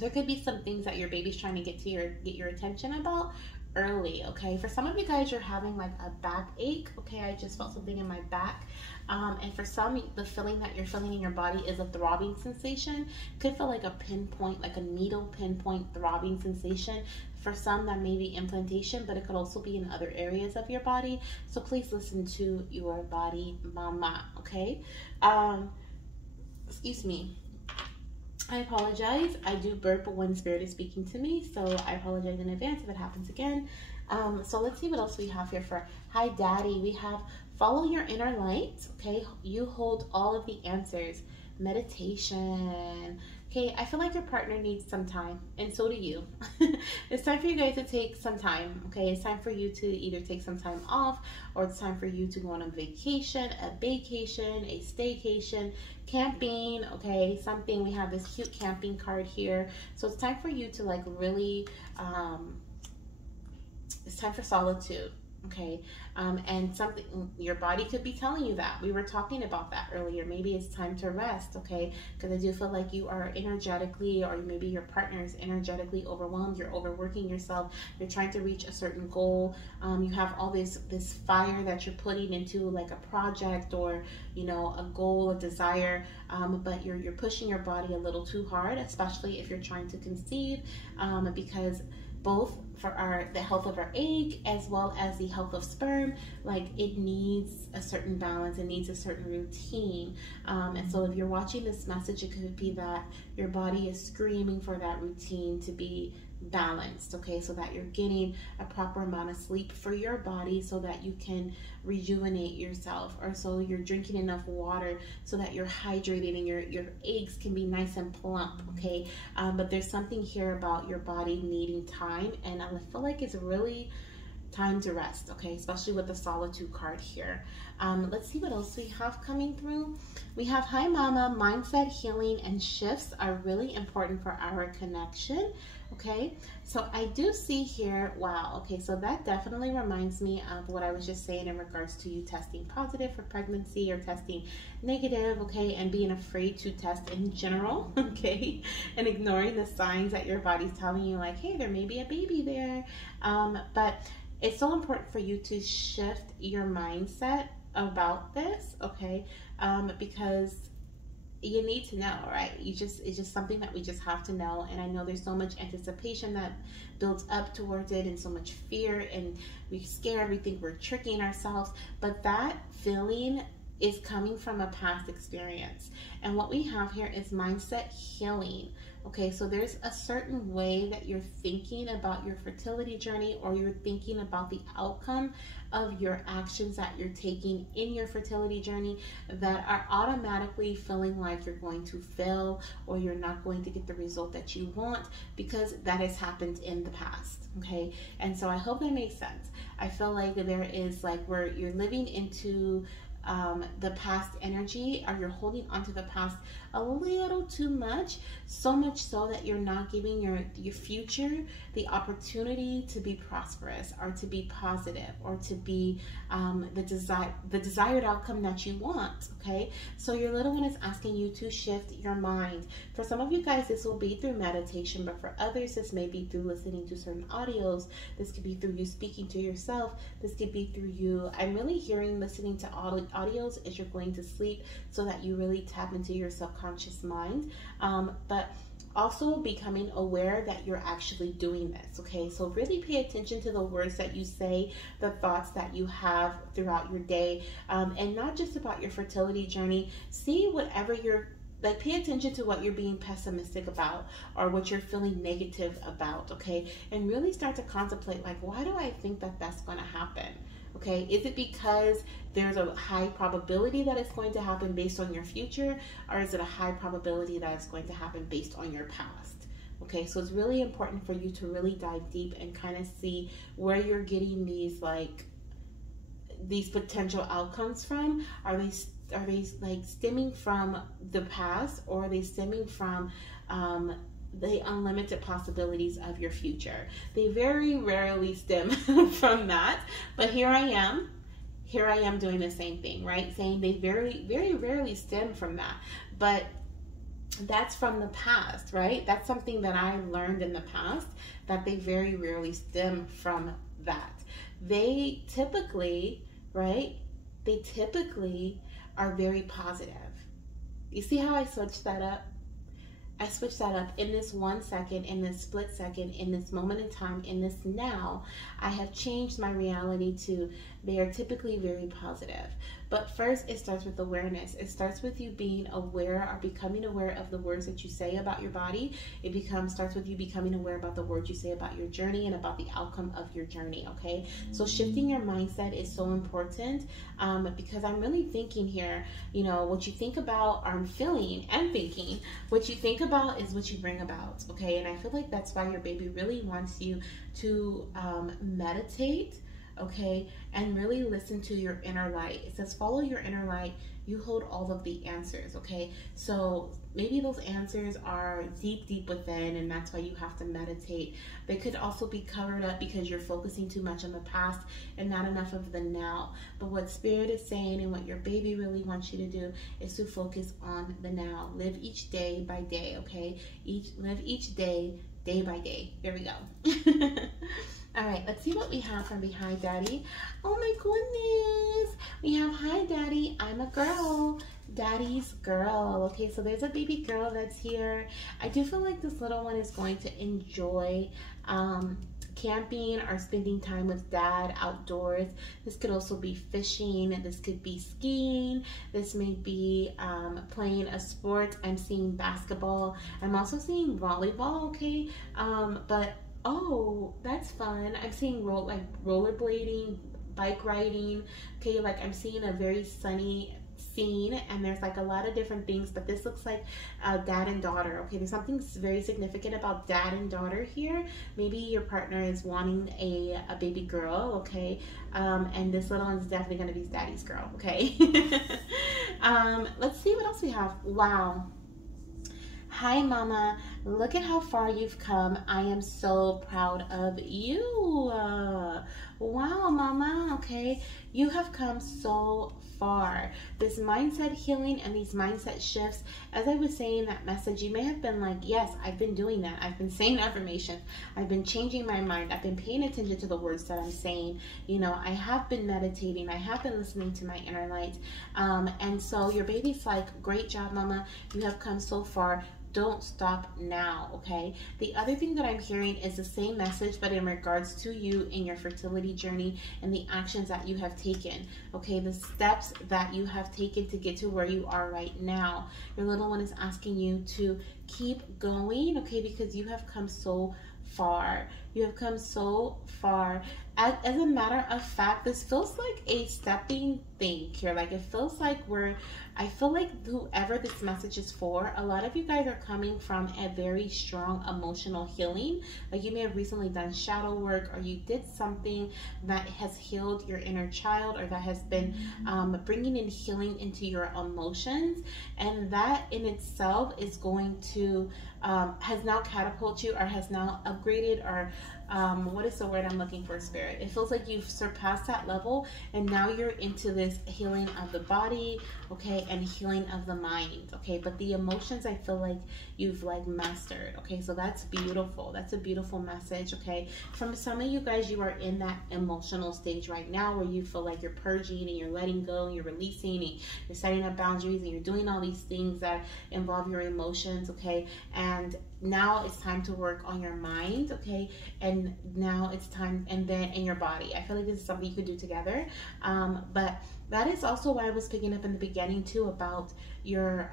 there could be some things that your baby's trying to get your attention about early. Okay, for some of you guys, you're having like a backache. Okay, I just felt something in my back. And for some, the feeling that you're feeling in your body is a throbbing sensation. Could feel like a pinpoint, like a needle pinpoint throbbing sensation. For some, that may be implantation, but it could also be in other areas of your body. So please listen to your body, mama. Okay, excuse me, I apologize. I do burp when Spirit is speaking to me, so I apologize in advance if it happens again. So let's see what else we have here for Hi Daddy. We have follow your inner light. Okay, you hold all of the answers. Meditation. Okay, I feel like your partner needs some time, and so do you. It's time for you guys to take some time. Okay, it's time for you to either take some time off, or it's time for you to go on a vacation, a staycation, camping. Okay, something. We have this cute camping card here, so it's time for you to like really. It's time for solitude. Okay, and something, your body could be telling you that. We were talking about that earlier. Maybe it's time to rest. Okay, because I do feel like you are energetically, or maybe your partner is energetically overwhelmed. You're overworking yourself. You're trying to reach a certain goal. You have all this fire that you're putting into like a project, or you know, a goal, a desire, but you're pushing your body a little too hard, especially if you're trying to conceive, because both for the health of our egg as well as the health of sperm, like it needs a certain balance, it needs a certain routine. And so if you're watching this message, it could be that your body is screaming for that routine to be balanced, okay, so that you're getting a proper amount of sleep for your body so that you can rejuvenate yourself, or so you're drinking enough water so that you're hydrated and your eggs can be nice and plump. Okay, but there's something here about your body needing time, and I feel like it's really time to rest. Okay, especially with the solitude card here. Let's see what else we have coming through. We have Hi Mama, mindset healing and shifts are really important for our connection. Okay, so I do see here, wow, okay, so that definitely reminds me of what I was just saying in regards to you testing positive for pregnancy or testing negative, okay, and being afraid to test in general, okay, and ignoring the signs that your body's telling you, like, hey, there may be a baby there. But it's so important for you to shift your mindset about this, okay, because you need to know, right? It's just something that we just have to know. And I know there's so much anticipation that builds up towards it, and so much fear, and we're scared, we think we're tricking ourselves, but that feeling is coming from a past experience. And what we have here is mindset healing. Okay, so there's a certain way that you're thinking about your fertility journey, or you're thinking about the outcome of your actions that you're taking in your fertility journey, that are automatically feeling like you're going to fail, or you're not going to get the result that you want, because that has happened in the past. Okay, and so I hope that makes sense. I feel like there is like, where you're living into the past energy, or you're holding onto the past a little too much, so much so that you're not giving your future the opportunity to be prosperous, or to be positive, or to be the desired outcome that you want. Okay, so your little one is asking you to shift your mind. For some of you guys, this will be through meditation, but for others, this may be through listening to certain audios. This could be through you speaking to yourself. This could be through you, I'm really hearing, listening to audios as you're going to sleep, so that you really tap into your subconscious mind. But also becoming aware that you're actually doing this. Okay, so really pay attention to the words that you say, the thoughts that you have throughout your day, and not just about your fertility journey. See whatever you're like, pay attention to what you're being pessimistic about, or what you're feeling negative about. Okay, and really start to contemplate, like, why do I think that that's going to happen? Okay, is it because there's a high probability that it's going to happen based on your future, or is it a high probability that it's going to happen based on your past? Okay, so it's really important for you to really dive deep and kind of see where you're getting these potential outcomes from. Are they like stemming from the past, or are they stemming from the unlimited possibilities of your future? They very rarely stem from that, but here I am doing the same thing, right? Saying they very, very rarely stem from that, but that's from the past, right? That's something that I learned in the past, that they very rarely stem from that. They typically, right? They typically are very positive. You see how I switched that up? I switched that up in this 1 second, in this split second, in this moment in time, in this now. I have changed my reality to they are typically very positive. But first, it starts with awareness. It starts with you being aware, or becoming aware of the words that you say about your body. Starts with you becoming aware about the words you say about your journey and about the outcome of your journey. Okay, so shifting your mindset is so important, because I'm really thinking here, what you think about, I'm feeling and thinking, what you think about is what you bring about. Okay, and I feel like that's why your baby really wants you to meditate, okay, and really listen to your inner light. It says follow your inner light. You hold all of the answers. Okay, so maybe those answers are deep within, and that's why you have to meditate. They could also be covered up because you're focusing too much on the past and not enough of the now. But what Spirit is saying, and what your baby really wants you to do, is to focus on the now. Live each day by day. Okay, live each day by day. There we go. All right, let's see what we have from behind Daddy. Oh my goodness. We have, hi Daddy, I'm a girl. Daddy's girl. Okay, so there's a baby girl that's here. I do feel like this little one is going to enjoy camping or spending time with Dad outdoors. This could also be fishing. This could be skiing. This may be playing a sport. I'm seeing basketball. I'm also seeing volleyball, okay? But oh, that's fun. I'm seeing rollerblading, bike riding. Okay, like I'm seeing a very sunny scene, and there's like a lot of different things, but this looks like dad and daughter. Okay, there's something very significant about dad and daughter here. Maybe your partner is wanting a baby girl, okay, and this little one's definitely going to be daddy's girl, okay. Let's see what else we have. Wow. Hi Mama, look at how far you've come. I am so proud of you. Wow Mama, okay, you have come so far. This mindset healing and these mindset shifts, as I was saying that message, you may have been like, yes, I've been doing that. I've been saying affirmations. I've been changing my mind. I've been paying attention to the words that I'm saying. I have been meditating. I have been listening to my inner light. And so your baby's like, great job Mama, you have come so far. Don't stop now, okay? The other thing that I'm hearing is the same message, but in regards to you in your fertility journey and the actions that you have taken, okay? The steps that you have taken to get to where you are right now. Your little one is asking you to keep going, okay? Because you have come so far. You have come so far. As a matter of fact, this feels like a stepping thing here. Like, it feels like I feel like whoever this message is for, a lot of you guys are coming from a very strong emotional healing. Like, you may have recently done shadow work, or you did something that has healed your inner child, or that has been bringing in healing into your emotions. And that in itself is going to, has now catapulted you, or has now upgraded, or what is the word I'm looking for, Spirit? It feels like you've surpassed that level, and now you're into this healing of the body, okay, and healing of the mind, okay. But the emotions, I feel like you've like mastered, okay. So that's beautiful. That's a beautiful message, okay. From some of you guys, you are in that emotional stage right now where you feel like you're purging and you're letting go and you're releasing and you're setting up boundaries and you're doing all these things that involve your emotions, okay. And now it's time to work on your mind, okay, and now it's time, and then in your body. I feel like this is something you could do together, but that is also why I was picking up in the beginning too about your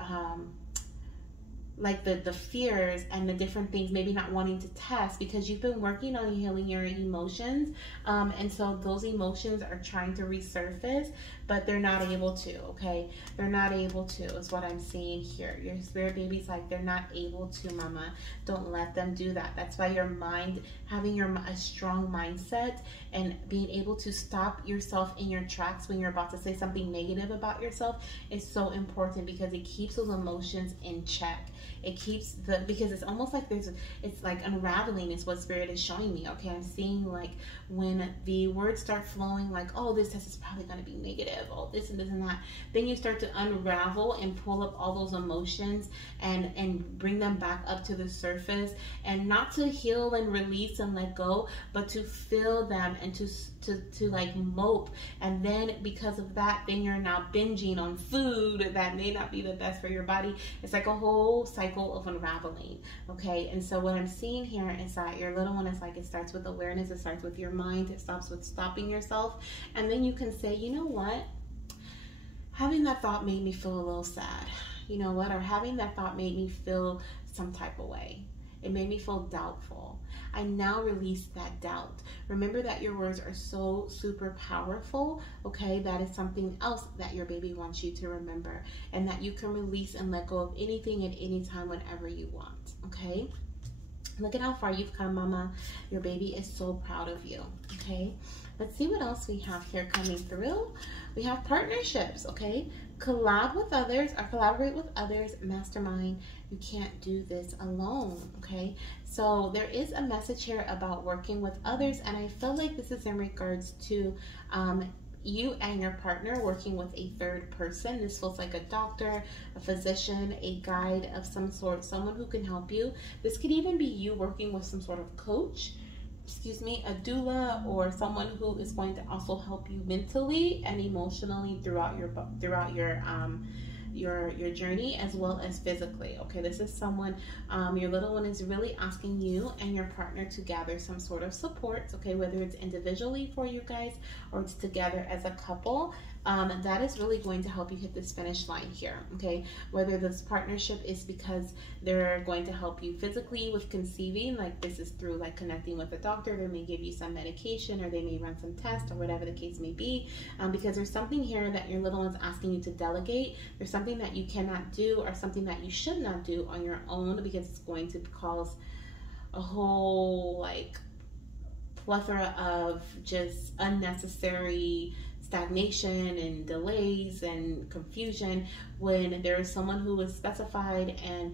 like the fears and the different things, maybe not wanting to test, because you've been working on healing your emotions, and so those emotions are trying to resurface, but they're not able to, okay. They're not able to, is what I'm seeing here. Your spirit baby's like, they're not able to, mama. Don't let them do that. That's why your mind, having a strong mindset and being able to stop yourself in your tracks when you're about to say something negative about yourself is so important, because it keeps those emotions in check. It keeps because it's almost like it's like unraveling is what Spirit is showing me, okay. I'm seeing like when the words start flowing, like, oh, this test is probably going to be negative, oh, this and this and that, then you start to unravel and pull up all those emotions and bring them back up to the surface, and not to heal and release and let go, but to feel them and to like mope. And then because of that, then you're now binging on food that may not be the best for your body. It's like a whole cycle of unraveling, okay. And so what I'm seeing here is that your little one is like, it starts with awareness, it starts with your mind, it stops with stopping yourself, and then you can say, you know what, having that thought made me feel a little sad, you know what, or having that thought made me feel some type of way. It made me feel doubtful. I now release that doubt. Remember that your words are so super powerful, okay? That is something else that your baby wants you to remember, and that you can release and let go of anything at any time whenever you want, okay? Look at how far you've come, mama. Your baby is so proud of you, okay? Let's see what else we have here coming through. We have partnerships, okay? Collab with others or collaborate with others, mastermind. You can't do this alone, okay? So there is a message here about working with others, and I feel like this is in regards to you and your partner working with a third person. This feels like a doctor, a physician, a guide of some sort, someone who can help you. This could even be you working with some sort of coach, a doula, or someone who is going to also help you mentally and emotionally throughout your journey, as well as physically, okay. This is someone, your little one is really asking you and your partner to gather some sort of support, okay, whether it's individually for you guys or it's together as a couple. That is really going to help you hit this finish line here, okay. Whether this partnership is because they're going to help you physically with conceiving, like this is through like connecting with a doctor, they may give you some medication, or they may run some tests, or whatever the case may be, because there's something here that your little one's asking you to delegate. There's something that you cannot do, or something that you should not do on your own, because it's going to cause a whole like plethora of just unnecessary stagnation and delays and confusion when there is someone who is specified and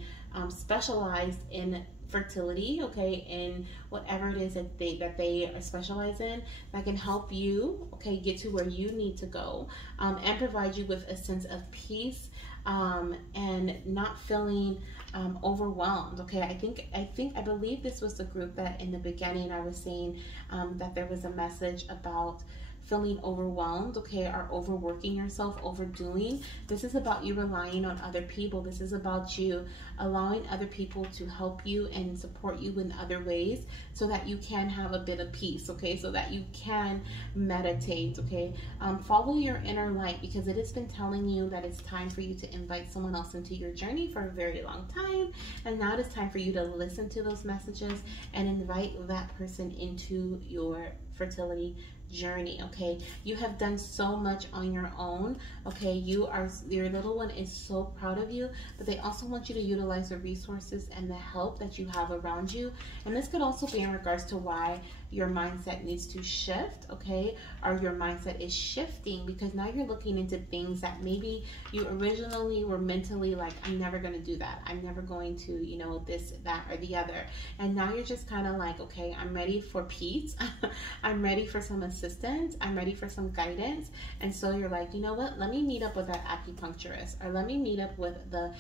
specialized in fertility, okay, in whatever it is that they are specialized in, that can help you, okay, get to where you need to go, and provide you with a sense of peace, and not feeling overwhelmed, okay. I believe this was the group that in the beginning I was saying that there was a message about feeling overwhelmed, okay, or overworking yourself, overdoing. This is about you relying on other people. This is about you allowing other people to help you and support you in other ways so that you can have a bit of peace, okay, so that you can meditate, okay. Follow your inner light, because it has been telling you that it's time for you to invite someone else into your journey for a very long time, and now it's time for you to listen to those messages and invite that person into your fertility journey, okay. You have done so much on your own, okay. Your little one is so proud of you, but they also want you to utilize the resources and the help that you have around you. And this could also be in regards to why your mindset needs to shift, okay, or your mindset is shifting, because now you're looking into things that maybe you originally were mentally like, I'm never going to do that, I'm never going to, you know, this, that, or the other. And now you're just kind of like, okay, I'm ready for peace. I'm ready for some assistance, I'm ready for some guidance. And so you're like, you know what, let me meet up with that acupuncturist, or let me meet up with the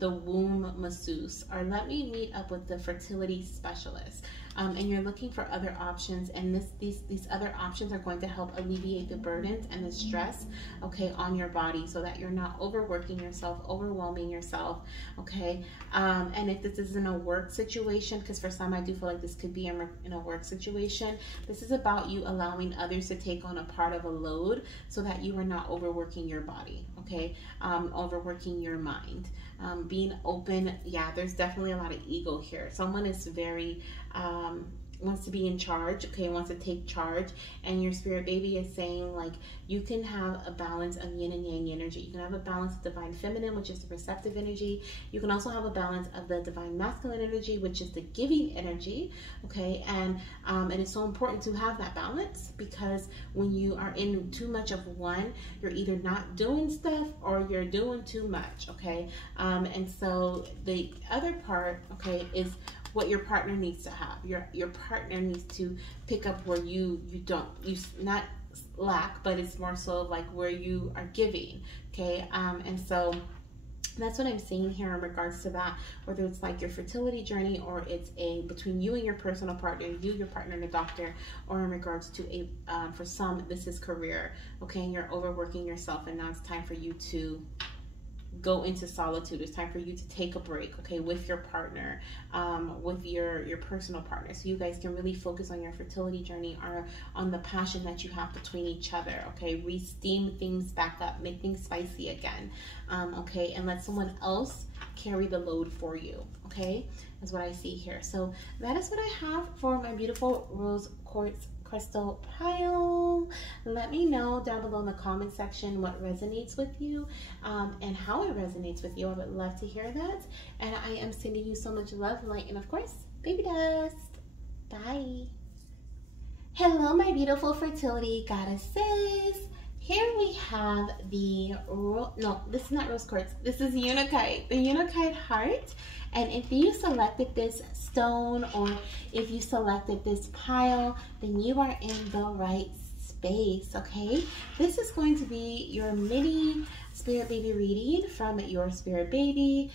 womb masseuse, or let me meet up with the fertility specialist. And you're looking for other options, and these other options are going to help alleviate the burdens and the stress, okay, on your body, so that you're not overworking yourself, overwhelming yourself, okay. And if this is in a work situation, because for some I do feel like this could be in a work situation, this is about you allowing others to take on a part of a load so that you are not overworking your body, okay, overworking your mind. Being open, yeah, there's definitely a lot of ego here. Someone is very wants to be in charge, okay, wants to take charge, and your spirit baby is saying, like, you can have a balance of yin and yang energy. You can have a balance of divine feminine, which is the receptive energy. You can also have a balance of the divine masculine energy, which is the giving energy, okay. And it's so important to have that balance, because when you are in too much of one, you're either not doing stuff or you're doing too much, okay. And so the other part, okay, is what your partner needs to have. Your partner needs to pick up where you not lack, but it's more so like where you are giving, okay. And so that's what I'm saying here in regards to that, whether it's like your fertility journey, or it's between you and your personal partner, you, your partner, and a doctor, or in regards to for some, this is career, okay, and you're overworking yourself, and now it's time for you to go into solitude. It's time for you to take a break, okay, with your partner, with your personal partner, so you guys can really focus on your fertility journey, or on the passion that you have between each other, okay. Re-steam things back up, make things spicy again, okay, and let someone else carry the load for you, okay, is what I see here. So that is what I have for my beautiful rose quartz crystal pile. Let me know down below in the comment section what resonates with you, and how it resonates with you. I would love to hear that. And I am sending you so much love, light, and of course, baby dust. Bye. Hello, my beautiful fertility goddesses. Here we have the, no, this is not rose quartz. This is Unakite, the Unakite heart. And if you selected this stone, or if you selected this pile, then you are in the right space, okay? This is going to be your mini spirit baby reading from your spirit baby.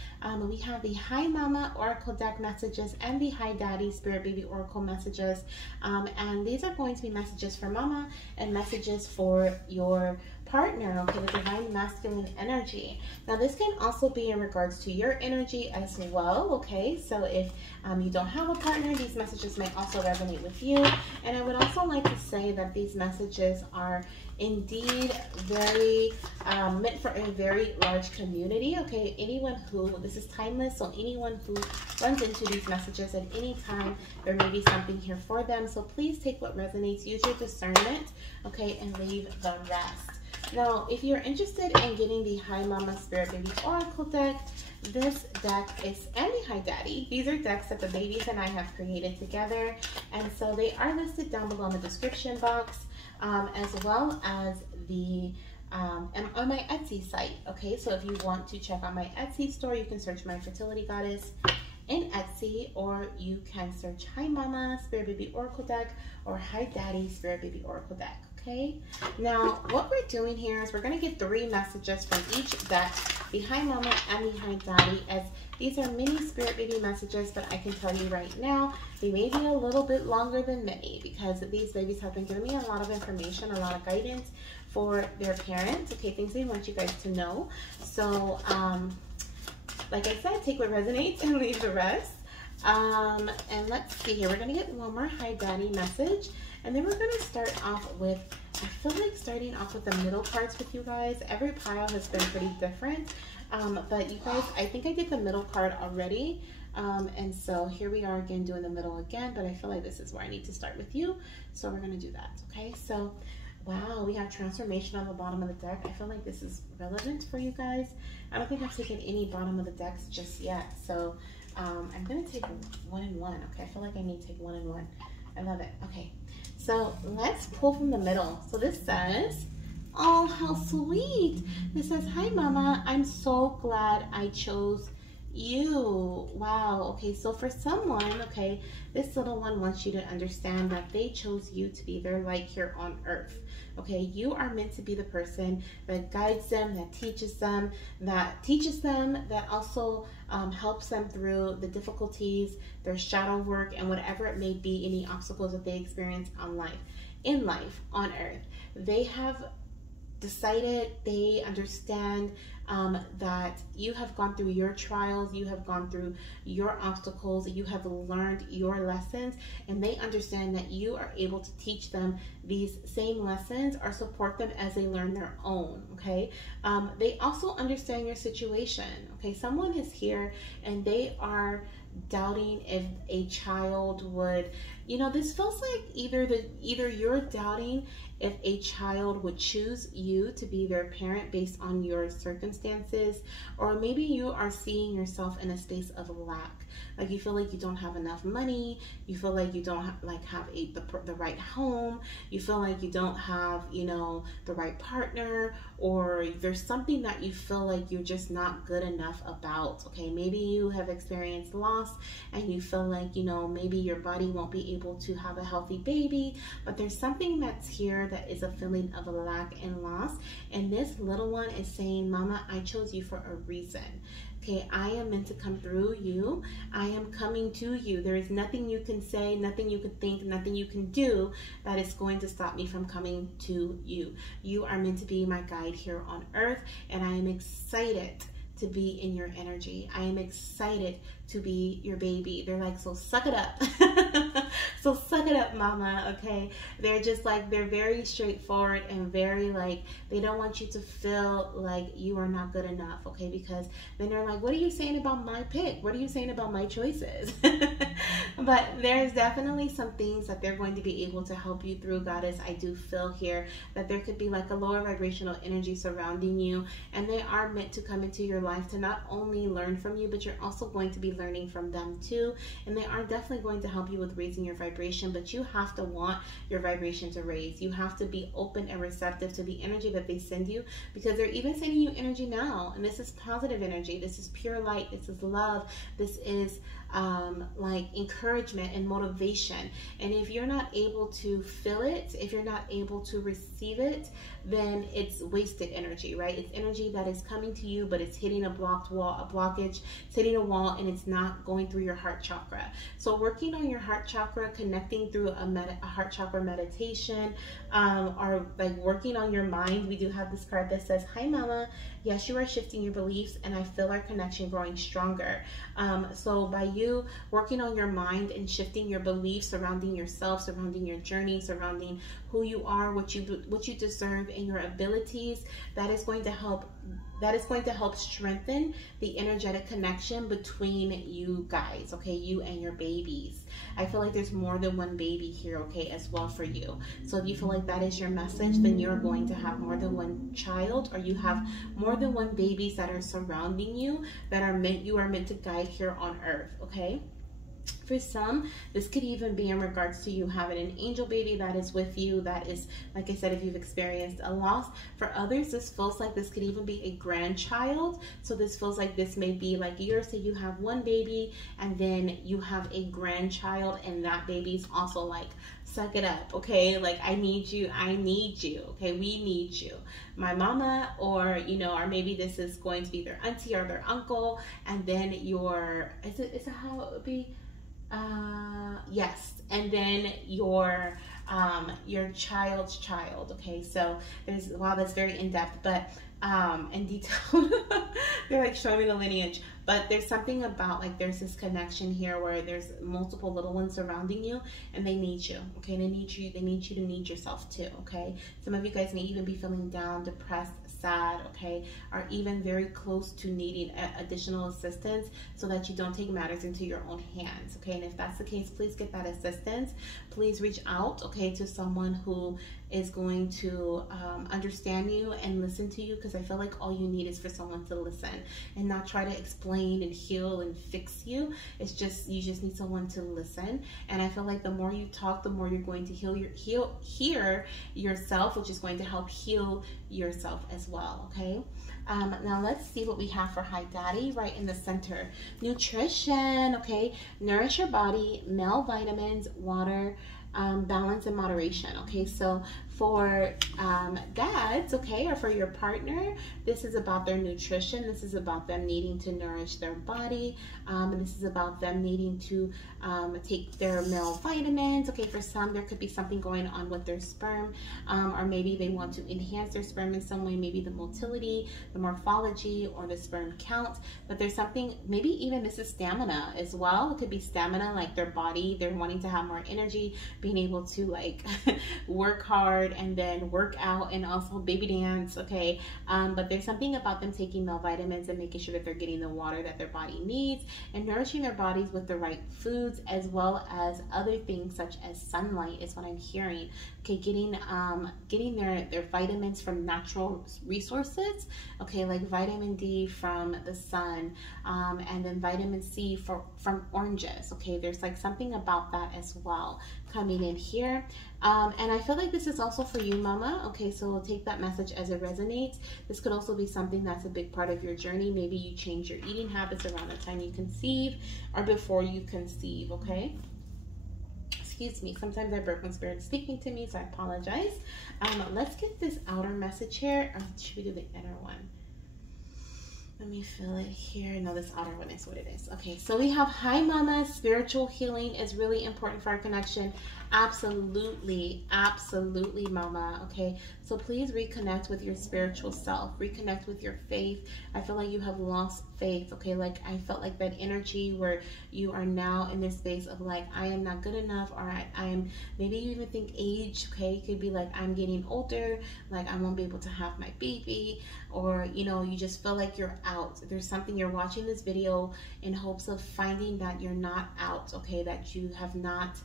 We have the Hi Mama Oracle deck messages and the Hi Daddy Spirit Baby Oracle messages. And these are going to be messages for Mama and messages for your partner, okay, the divine masculine energy. Now this can also be in regards to your energy as well, okay. So if you don't have a partner, these messages may also resonate with you. And I would also like to say that these messages are indeed very meant for a very large community, okay. Anyone who, this is timeless, so anyone who runs into these messages at any time, there may be something here for them. So please take what resonates, use your discernment, okay, and leave the rest. Now, if you're interested in getting the Hi Mama Spirit Baby Oracle deck, this deck is, and the Hi Daddy, these are decks that the babies and I have created together, and so they are listed down below in the description box, as well as the and on my Etsy site, okay. So if you want to check out my Etsy store, you can search my fertility goddess in Etsy, or you can search Hi Mama Spirit Baby Oracle deck or Hi Daddy Spirit Baby Oracle deck, okay? Now, what we're doing here is we're going to get 3 messages from each deck, behind Mama and behind Daddy, as these are mini Spirit Baby messages, but I can tell you right now, they may be a little bit longer than mini, because these babies have been giving me a lot of information, a lot of guidance for their parents, okay, things they want you guys to know. So, like I said, take what resonates and leave the rest. And let's see here, we're going to get one more Hi Daddy message, and then we're going to start off with, I feel like starting off with the middle cards with you guys. Every pile has been pretty different, but you guys, I think I did the middle card already, and so here we are again doing the middle again, but I feel like this is where I need to start with you, so we're going to do that, okay? So, wow, we have transformation on the bottom of the deck. I feel like this is relevant for you guys. I don't think I've taken any bottom of the decks just yet, so I'm going to take 1 and 1, okay? I feel like I need to take 1 and 1. I love it. Okay, so let's pull from the middle. So this says, oh, how sweet. This says, hi, Mama. I'm so glad I chose you. Wow. Okay, so for someone, okay, this little one wants you to understand that they chose you to be their light here on earth. Okay, you are meant to be the person that guides them, that teaches them, that also helps them through the difficulties, their shadow work, and whatever it may be, any obstacles that they experience in life, on earth. They have decided, they understand that you have gone through your trials, you have gone through your obstacles, you have learned your lessons, and they understand that you are able to teach them these same lessons or support them as they learn their own, okay? They also understand your situation, okay? Someone is here and they are doubting if a child would, you know, this feels like either you're doubting if a child would choose you to be their parent based on your circumstances, or maybe you are seeing yourself in a space of lack. Like you feel like you don't have enough money, you feel like you don't have the right home, you feel like you don't have, you know, the right partner, or there's something that you feel like you're just not good enough about, okay? Maybe you have experienced loss and you feel like, you know, maybe your body won't be able to have a healthy baby, but there's something that's here that is a feeling of a lack and loss, and this little one is saying, Mama, I chose you for a reason. Okay, I am meant to come through you. I am coming to you. There is nothing you can say, nothing you can think, nothing you can do that is going to stop me from coming to you. You are meant to be my guide here on earth, and I am excited to be in your energy. I am excited to be your baby. They're like, so suck it up. So suck it up, Mama, okay? They're just like, they're very straightforward and very like, they don't want you to feel like you are not good enough, okay? Because then they're like, what are you saying about my pick? What are you saying about my choices? But there's definitely some things that they're going to be able to help you through, Goddess. I do feel here that there could be like a lower vibrational energy surrounding you, and they are meant to come into your life to not only learn from you, but you're also going to be learning from them too, and they are definitely going to help you with raising your vibration, but you have to want your vibration to raise. You have to be open and receptive to the energy that they send you, because they're even sending you energy now, and this is positive energy, this is pure light, this is love, this is like encouragement and motivation. And if you're not able to feel it, if you're not able to receive it, then it's wasted energy, right? It's energy that is coming to you, but it's hitting a blocked wall, a blockage, it's hitting a wall, and it's not going through your heart chakra. So working on your heart chakra, connecting through a heart chakra meditation, or like working on your mind. We do have this card that says, hi, Mama. Yes, you are shifting your beliefs, and I feel our connection growing stronger. So by you working on your mind and shifting your beliefs surrounding yourself, surrounding your journey, surrounding who you are, what you deserve, and your abilities, that is going to help strengthen the energetic connection between you guys, okay? You and your babies. I feel like there's more than one baby here, okay, as well for you. So if you feel like that is your message, then you're going to have more than one child, or you have more than one babies that are surrounding you, that are you are meant to guide here on earth, okay? For some, this could even be in regards to you having an angel baby that is with you, that is, like I said, if you've experienced a loss. For others, this feels like this could even be a grandchild. So this feels like this may be like yours. So you have one baby and then you have a grandchild, and that baby's also like, suck it up, okay? Like, I need you, okay? We need you. My mama, or, you know, or maybe this is going to be their auntie or their uncle, and then is it how it would be? Yes, and then your child's child. Okay, so wow, that's very in depth, but in detail. They're like showing me the lineage, but there's something about like there's this connection here where there's multiple little ones surrounding you, and they need you. Okay, they need you to need yourself too. Okay, some of you guys may even be feeling down, depressed, sad, okay, or even very close to needing additional assistance so that you don't take matters into your own hands, okay? And if that's the case, please get that assistance. Please reach out, okay, to someone who is going to understand you and listen to you, because I feel like all you need is for someone to listen and not try to explain and heal and fix you. It's just, you just need someone to listen. And I feel like the more you talk, the more you're going to hear yourself, which is going to help heal yourself as well, okay? Now let's see what we have for Hi Daddy right in the center. Nutrition, okay? Nourish your body, male vitamins, water, balance and moderation, okay? So for dads, okay, or for your partner, this is about their nutrition. This is about them needing to nourish their body. And this is about them needing to take their male vitamins. Okay, for some, there could be something going on with their sperm, or maybe they want to enhance their sperm in some way, maybe the motility, the morphology, or the sperm count. But there's something, maybe even this is stamina as well. It could be stamina, like their body, they're wanting to have more energy, being able to like work hard and then work out and also baby dance, okay? But there's something about them taking male vitamins and making sure that they're getting the water that their body needs and nourishing their bodies with the right foods, as well as other things such as sunlight is what I'm hearing. Okay, getting their vitamins from natural resources, okay, like vitamin D from the sun, and then vitamin C from oranges, okay? There's like something about that as well coming in here. And I feel like this is also for you, mama, okay? So we'll take that message as it resonates. This could also be something that's a big part of your journey. Maybe you change your eating habits around the time you conceive or before you conceive, okay? Excuse me, sometimes I burp when Spirit's speaking to me, so I apologize. Let's get this outer message here. Or should we do the inner one? Let me feel it here. No, this outer one is what it is. Okay, so we have, hi mama, spiritual healing is really important for our connection. Absolutely, absolutely, mama. Okay, so please reconnect with your spiritual self, reconnect with your faith. I feel like you have lost faith, okay? Like I felt like that energy where you are now in this space of like, I am not good enough, or I am, maybe you even think age, okay? It could be like, I'm getting older, like I won't be able to have my baby, or you know, you just feel like you're out. There's something, you're watching this video in hopes of finding that you're not out, okay? That you have not,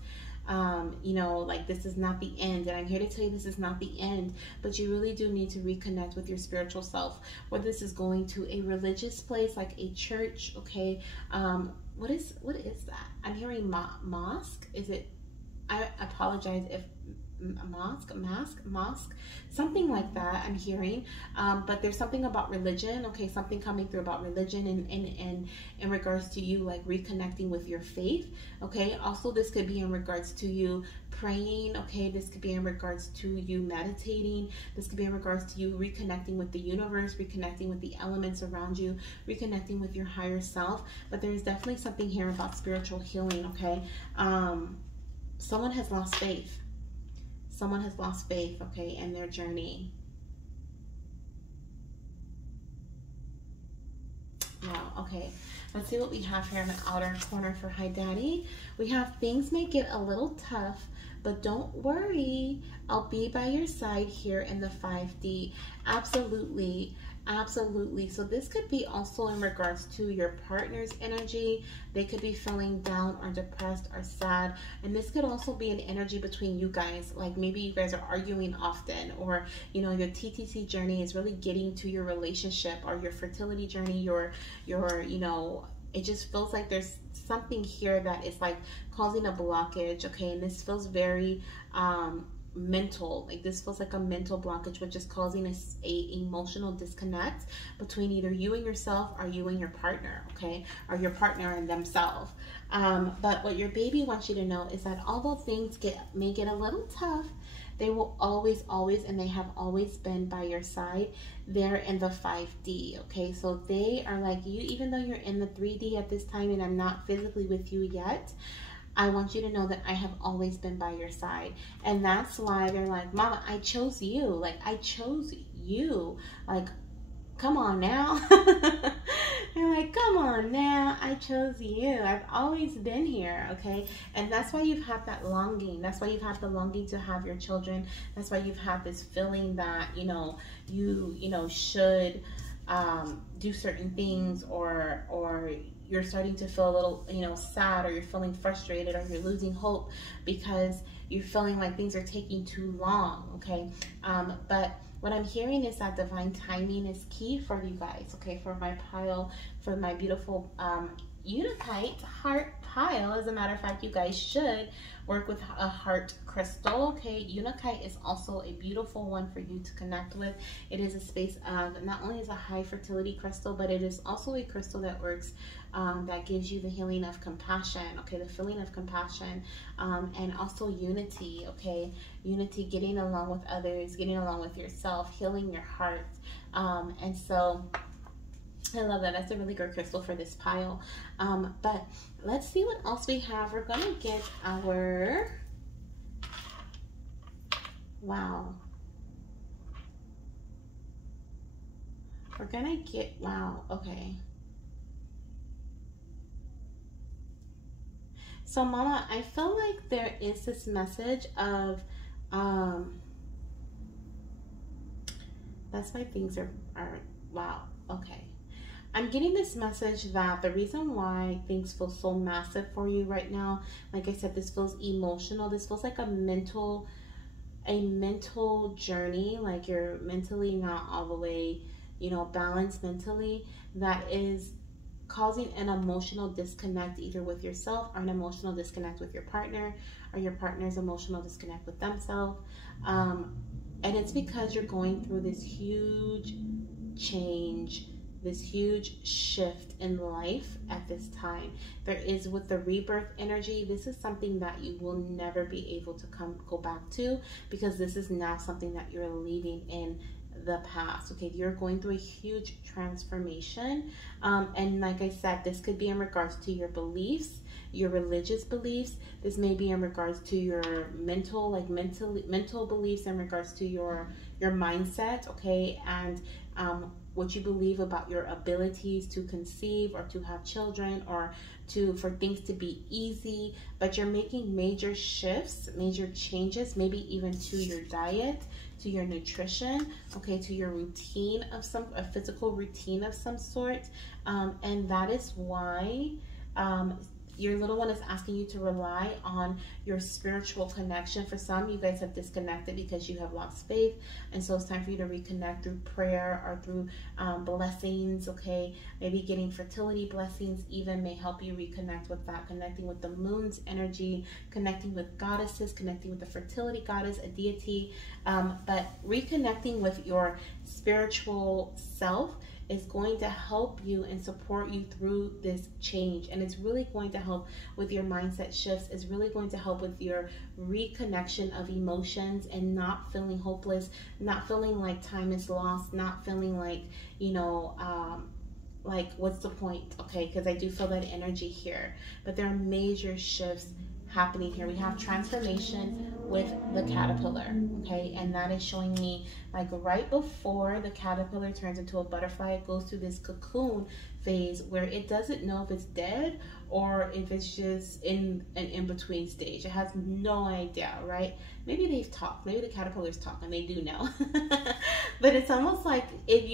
you know, like this is not the end. And I'm here to tell you this is not the end, but you really do need to reconnect with your spiritual self. Whether this is going to a religious place like a church, okay? What is that? I'm hearing mosque. Is it? I apologize if mosque, something like that I'm hearing, but there's something about religion, okay? Something coming through about religion and in regards to you like reconnecting with your faith, okay? Also, this could be in regards to you praying, okay? This could be in regards to you meditating. This could be in regards to you reconnecting with the universe, reconnecting with the elements around you, reconnecting with your higher self. But there's definitely something here about spiritual healing, okay? Someone has lost faith. Someone has lost faith, okay, in their journey. Wow, okay. Let's see what we have here in the outer corner for Hi Daddy. We have, things may get a little tough, but don't worry. I'll be by your side here in the 5D. Absolutely. Absolutely. So this could be also in regards to your partner's energy. They could be feeling down or depressed or sad. And this could also be an energy between you guys. Like maybe you guys are arguing often, or, you know, your TTC journey is really getting to your relationship, or your fertility journey, your you know, it just feels like there's something here that is like causing a blockage, okay? And this feels very mental, like this feels like a mental blockage, which is causing a emotional disconnect between either you and yourself or you and your partner, okay, or your partner and themselves. But what your baby wants you to know is that although things may get a little tough, they will always, and they have always been by your side. They're in the 5D, okay? So they are like you, even though you're in the 3D at this time and I'm not physically with you yet, I want you to know that I have always been by your side. And that's why they're like, Mama, I chose you. Like, I chose you. Like, come on now. They're like, come on now. I chose you. I've always been here, okay? And that's why you've had that longing. That's why you've had the longing to have your children. That's why you've had this feeling that, you should do certain things, or you're starting to feel a little, sad, or you're feeling frustrated, or you're losing hope because you're feeling like things are taking too long, okay? But what I'm hearing is that divine timing is key for you guys, okay? For my pile, for my beautiful Untitled heart pile. As a matter of fact, you guys should work with a heart crystal, okay? Untitled is also a beautiful one for you to connect with. It is a space of, not only is a high fertility crystal, but it is also a crystal that works, that gives you the healing of compassion, okay? The feeling of compassion, and also unity, okay? Unity, getting along with others, getting along with yourself, healing your heart. And so I love that. That's a really good crystal for this pile. But let's see what else we have. We're going to get our, wow. We're going to get, wow, okay. So Mama, I feel like there is this message of, that's why things are wow, okay. I'm getting this message that the reason why things feel so massive for you right now, like I said, this feels emotional. This feels like a mental journey, like you're mentally not all the way, balanced mentally, that is causing an emotional disconnect either with yourself, or an emotional disconnect with your partner, or your partner's emotional disconnect with themselves. And it's because you're going through this huge change, this huge shift in life at this time. There is, with the rebirth energy, this is something that you will never be able to go back to, because this is now something that you're leaving in the past, okay? You're going through a huge transformation, and like I said, this could be in regards to your beliefs, your religious beliefs. This may be in regards to your mental beliefs, in regards to your mindset, okay? And what you believe about your abilities to conceive or to have children, or for things to be easy. But you're making major shifts, major changes, maybe even to your diet, to your nutrition, okay, to your routine of a physical routine of some sort. And that is why your little one is asking you to rely on your spiritual connection. For some, you guys have disconnected because you have lost faith, and so it's time for you to reconnect through prayer, or through blessings, okay? Maybe getting fertility blessings even may help you reconnect with that, connecting with the moon's energy, connecting with goddesses, connecting with the fertility goddess, a deity, but reconnecting with your spiritual self is going to help you and support you through this change. And it's really going to help with your mindset shifts. It's really going to help with your reconnection of emotions, and not feeling hopeless, not feeling like time is lost, not feeling like, like, what's the point, okay? Because I do feel that energy here. But there are major shifts happening here. We have transformation with the caterpillar, okay? And that is showing me, like, right before the caterpillar turns into a butterfly, it goes through this cocoon phase where it doesn't know if it's dead or if it's just in an in-between stage. It has no idea, right? Maybe they've talked, maybe the caterpillars talk, and they do know. But it's almost like, if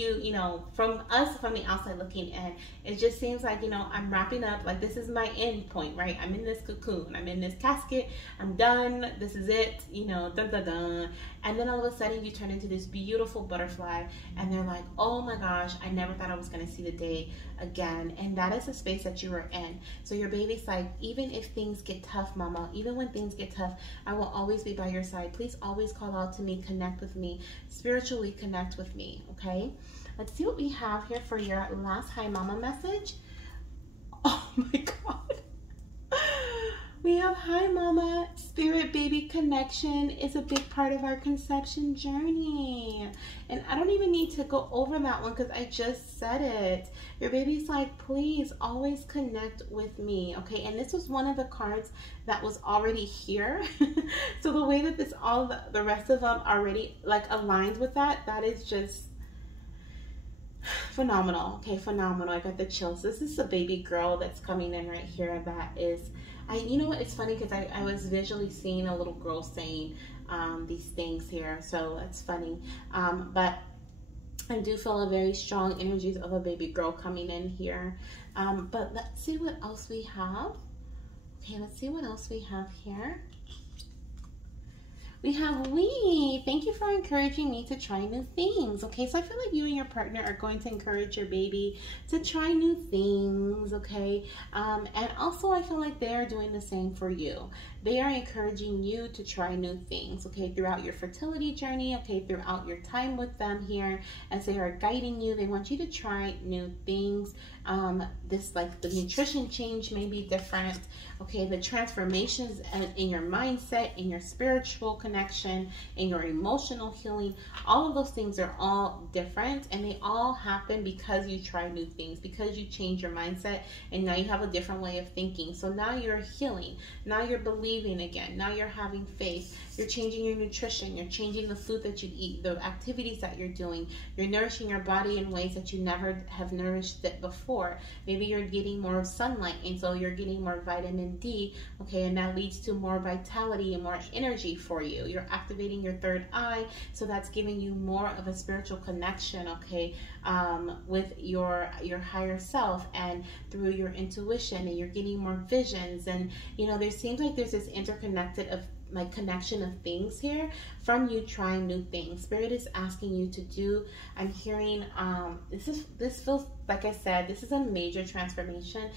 from the outside looking in, it just seems like, I'm wrapping up, like, this is my end point, right? I'm in this cocoon, I'm in this casket, I'm done, this is it, dun dun dun. And then all of a sudden you turn into this beautiful butterfly, and they're like, oh my gosh, I never thought I was gonna see the day again. And that is the space that you are in. So your baby's like, even if things get tough, mama, even when things get tough, I will always be by your side. Please always call out to me, connect with me, spiritually connect with me, okay? Let's see what we have here for your last Hi Mama message. Oh my God. We have Hi Mama, spirit baby connection is a big part of our conception journey. And I don't even need to go over that one because I just said it. Your baby's like, please always connect with me, okay? And this was one of the cards that was already here. So the way that this, all the rest of them already like aligned with that, that is just phenomenal, okay? Phenomenal. I got the chills. This is a baby girl that's coming in right here that is, you know what, it's funny because I was visually seeing a little girl saying these things here, so that's funny. But I do feel a very strong energies of a baby girl coming in here. But let's see what else we have. Okay, let's see what else we have here. We have we. Thank you for encouraging me to try new things. Okay, so I feel like you and your partner are going to encourage your baby to try new things, okay? And also I feel like they're doing the same for you. They are encouraging you to try new things, okay, throughout your fertility journey, okay, throughout your time with them here, as they are guiding you. They want you to try new things. This, like, the nutrition change may be different, okay, the transformations in your mindset, in your spiritual connection, in your emotional healing, all of those things are all different, and they all happen because you try new things, because you change your mindset, and now you have a different way of thinking. So now you're healing, now you're believing again, now you're having faith, you're changing your nutrition, you're changing the food that you eat, the activities that you're doing, you're nourishing your body in ways that you never have nourished it before. Maybe you're getting more sunlight, and so you're getting more vitamin D, okay, and that leads to more vitality and more energy for you. You're activating your third eye, so that's giving you more of a spiritual connection, okay, with your higher self, and through your intuition, and you're getting more visions. And you know, there seems like there's this interconnected of like connection of things here from you trying new things. Spirit is asking you to do, I'm hearing, this feels, like I said, this is a major transformation,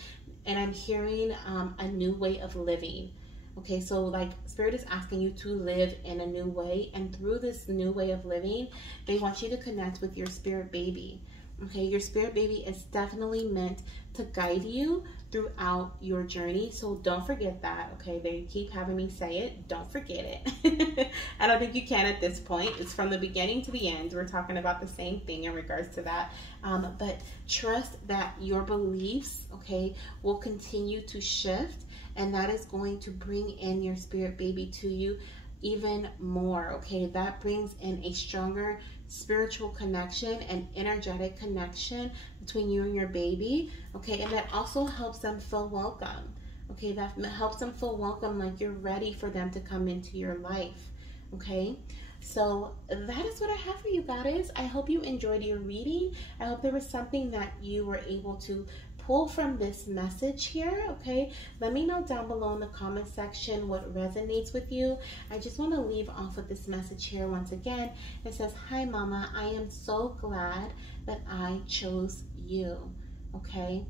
and I'm hearing a new way of living. Okay, so like Spirit is asking you to live in a new way, and through this new way of living, they want you to connect with your spirit baby. Okay, your spirit baby is definitely meant to guide you throughout your journey, so don't forget that. Okay, they keep having me say it, don't forget it. I don't think you can at this point. It's from the beginning to the end. We're talking about the same thing in regards to that, but trust that your beliefs, okay, will continue to shift, and that is going to bring in your spirit baby to you even more. Okay, that brings in a stronger spiritual connection and energetic connection between you and your baby. Okay, and that also helps them feel welcome. Okay, that helps them feel welcome, like you're ready for them to come into your life. Okay, so that is what I have for you, Goddess. I hope you enjoyed your reading. I hope there was something that you were able to pull from this message here. Okay, let me know down below in the comment section what resonates with you. I just want to leave off with this message here once again. It says, hi mama, I am so glad that I chose you. Okay,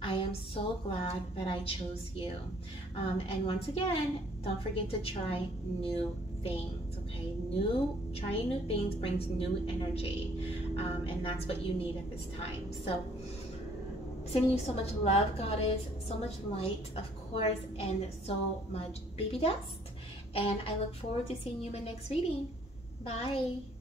I am so glad that I chose you. And once again, don't forget to try new things. Okay, trying new things brings new energy, and that's what you need at this time. So sending you so much love, Goddess, so much light, of course, and so much baby dust. And I look forward to seeing you in my next reading. Bye.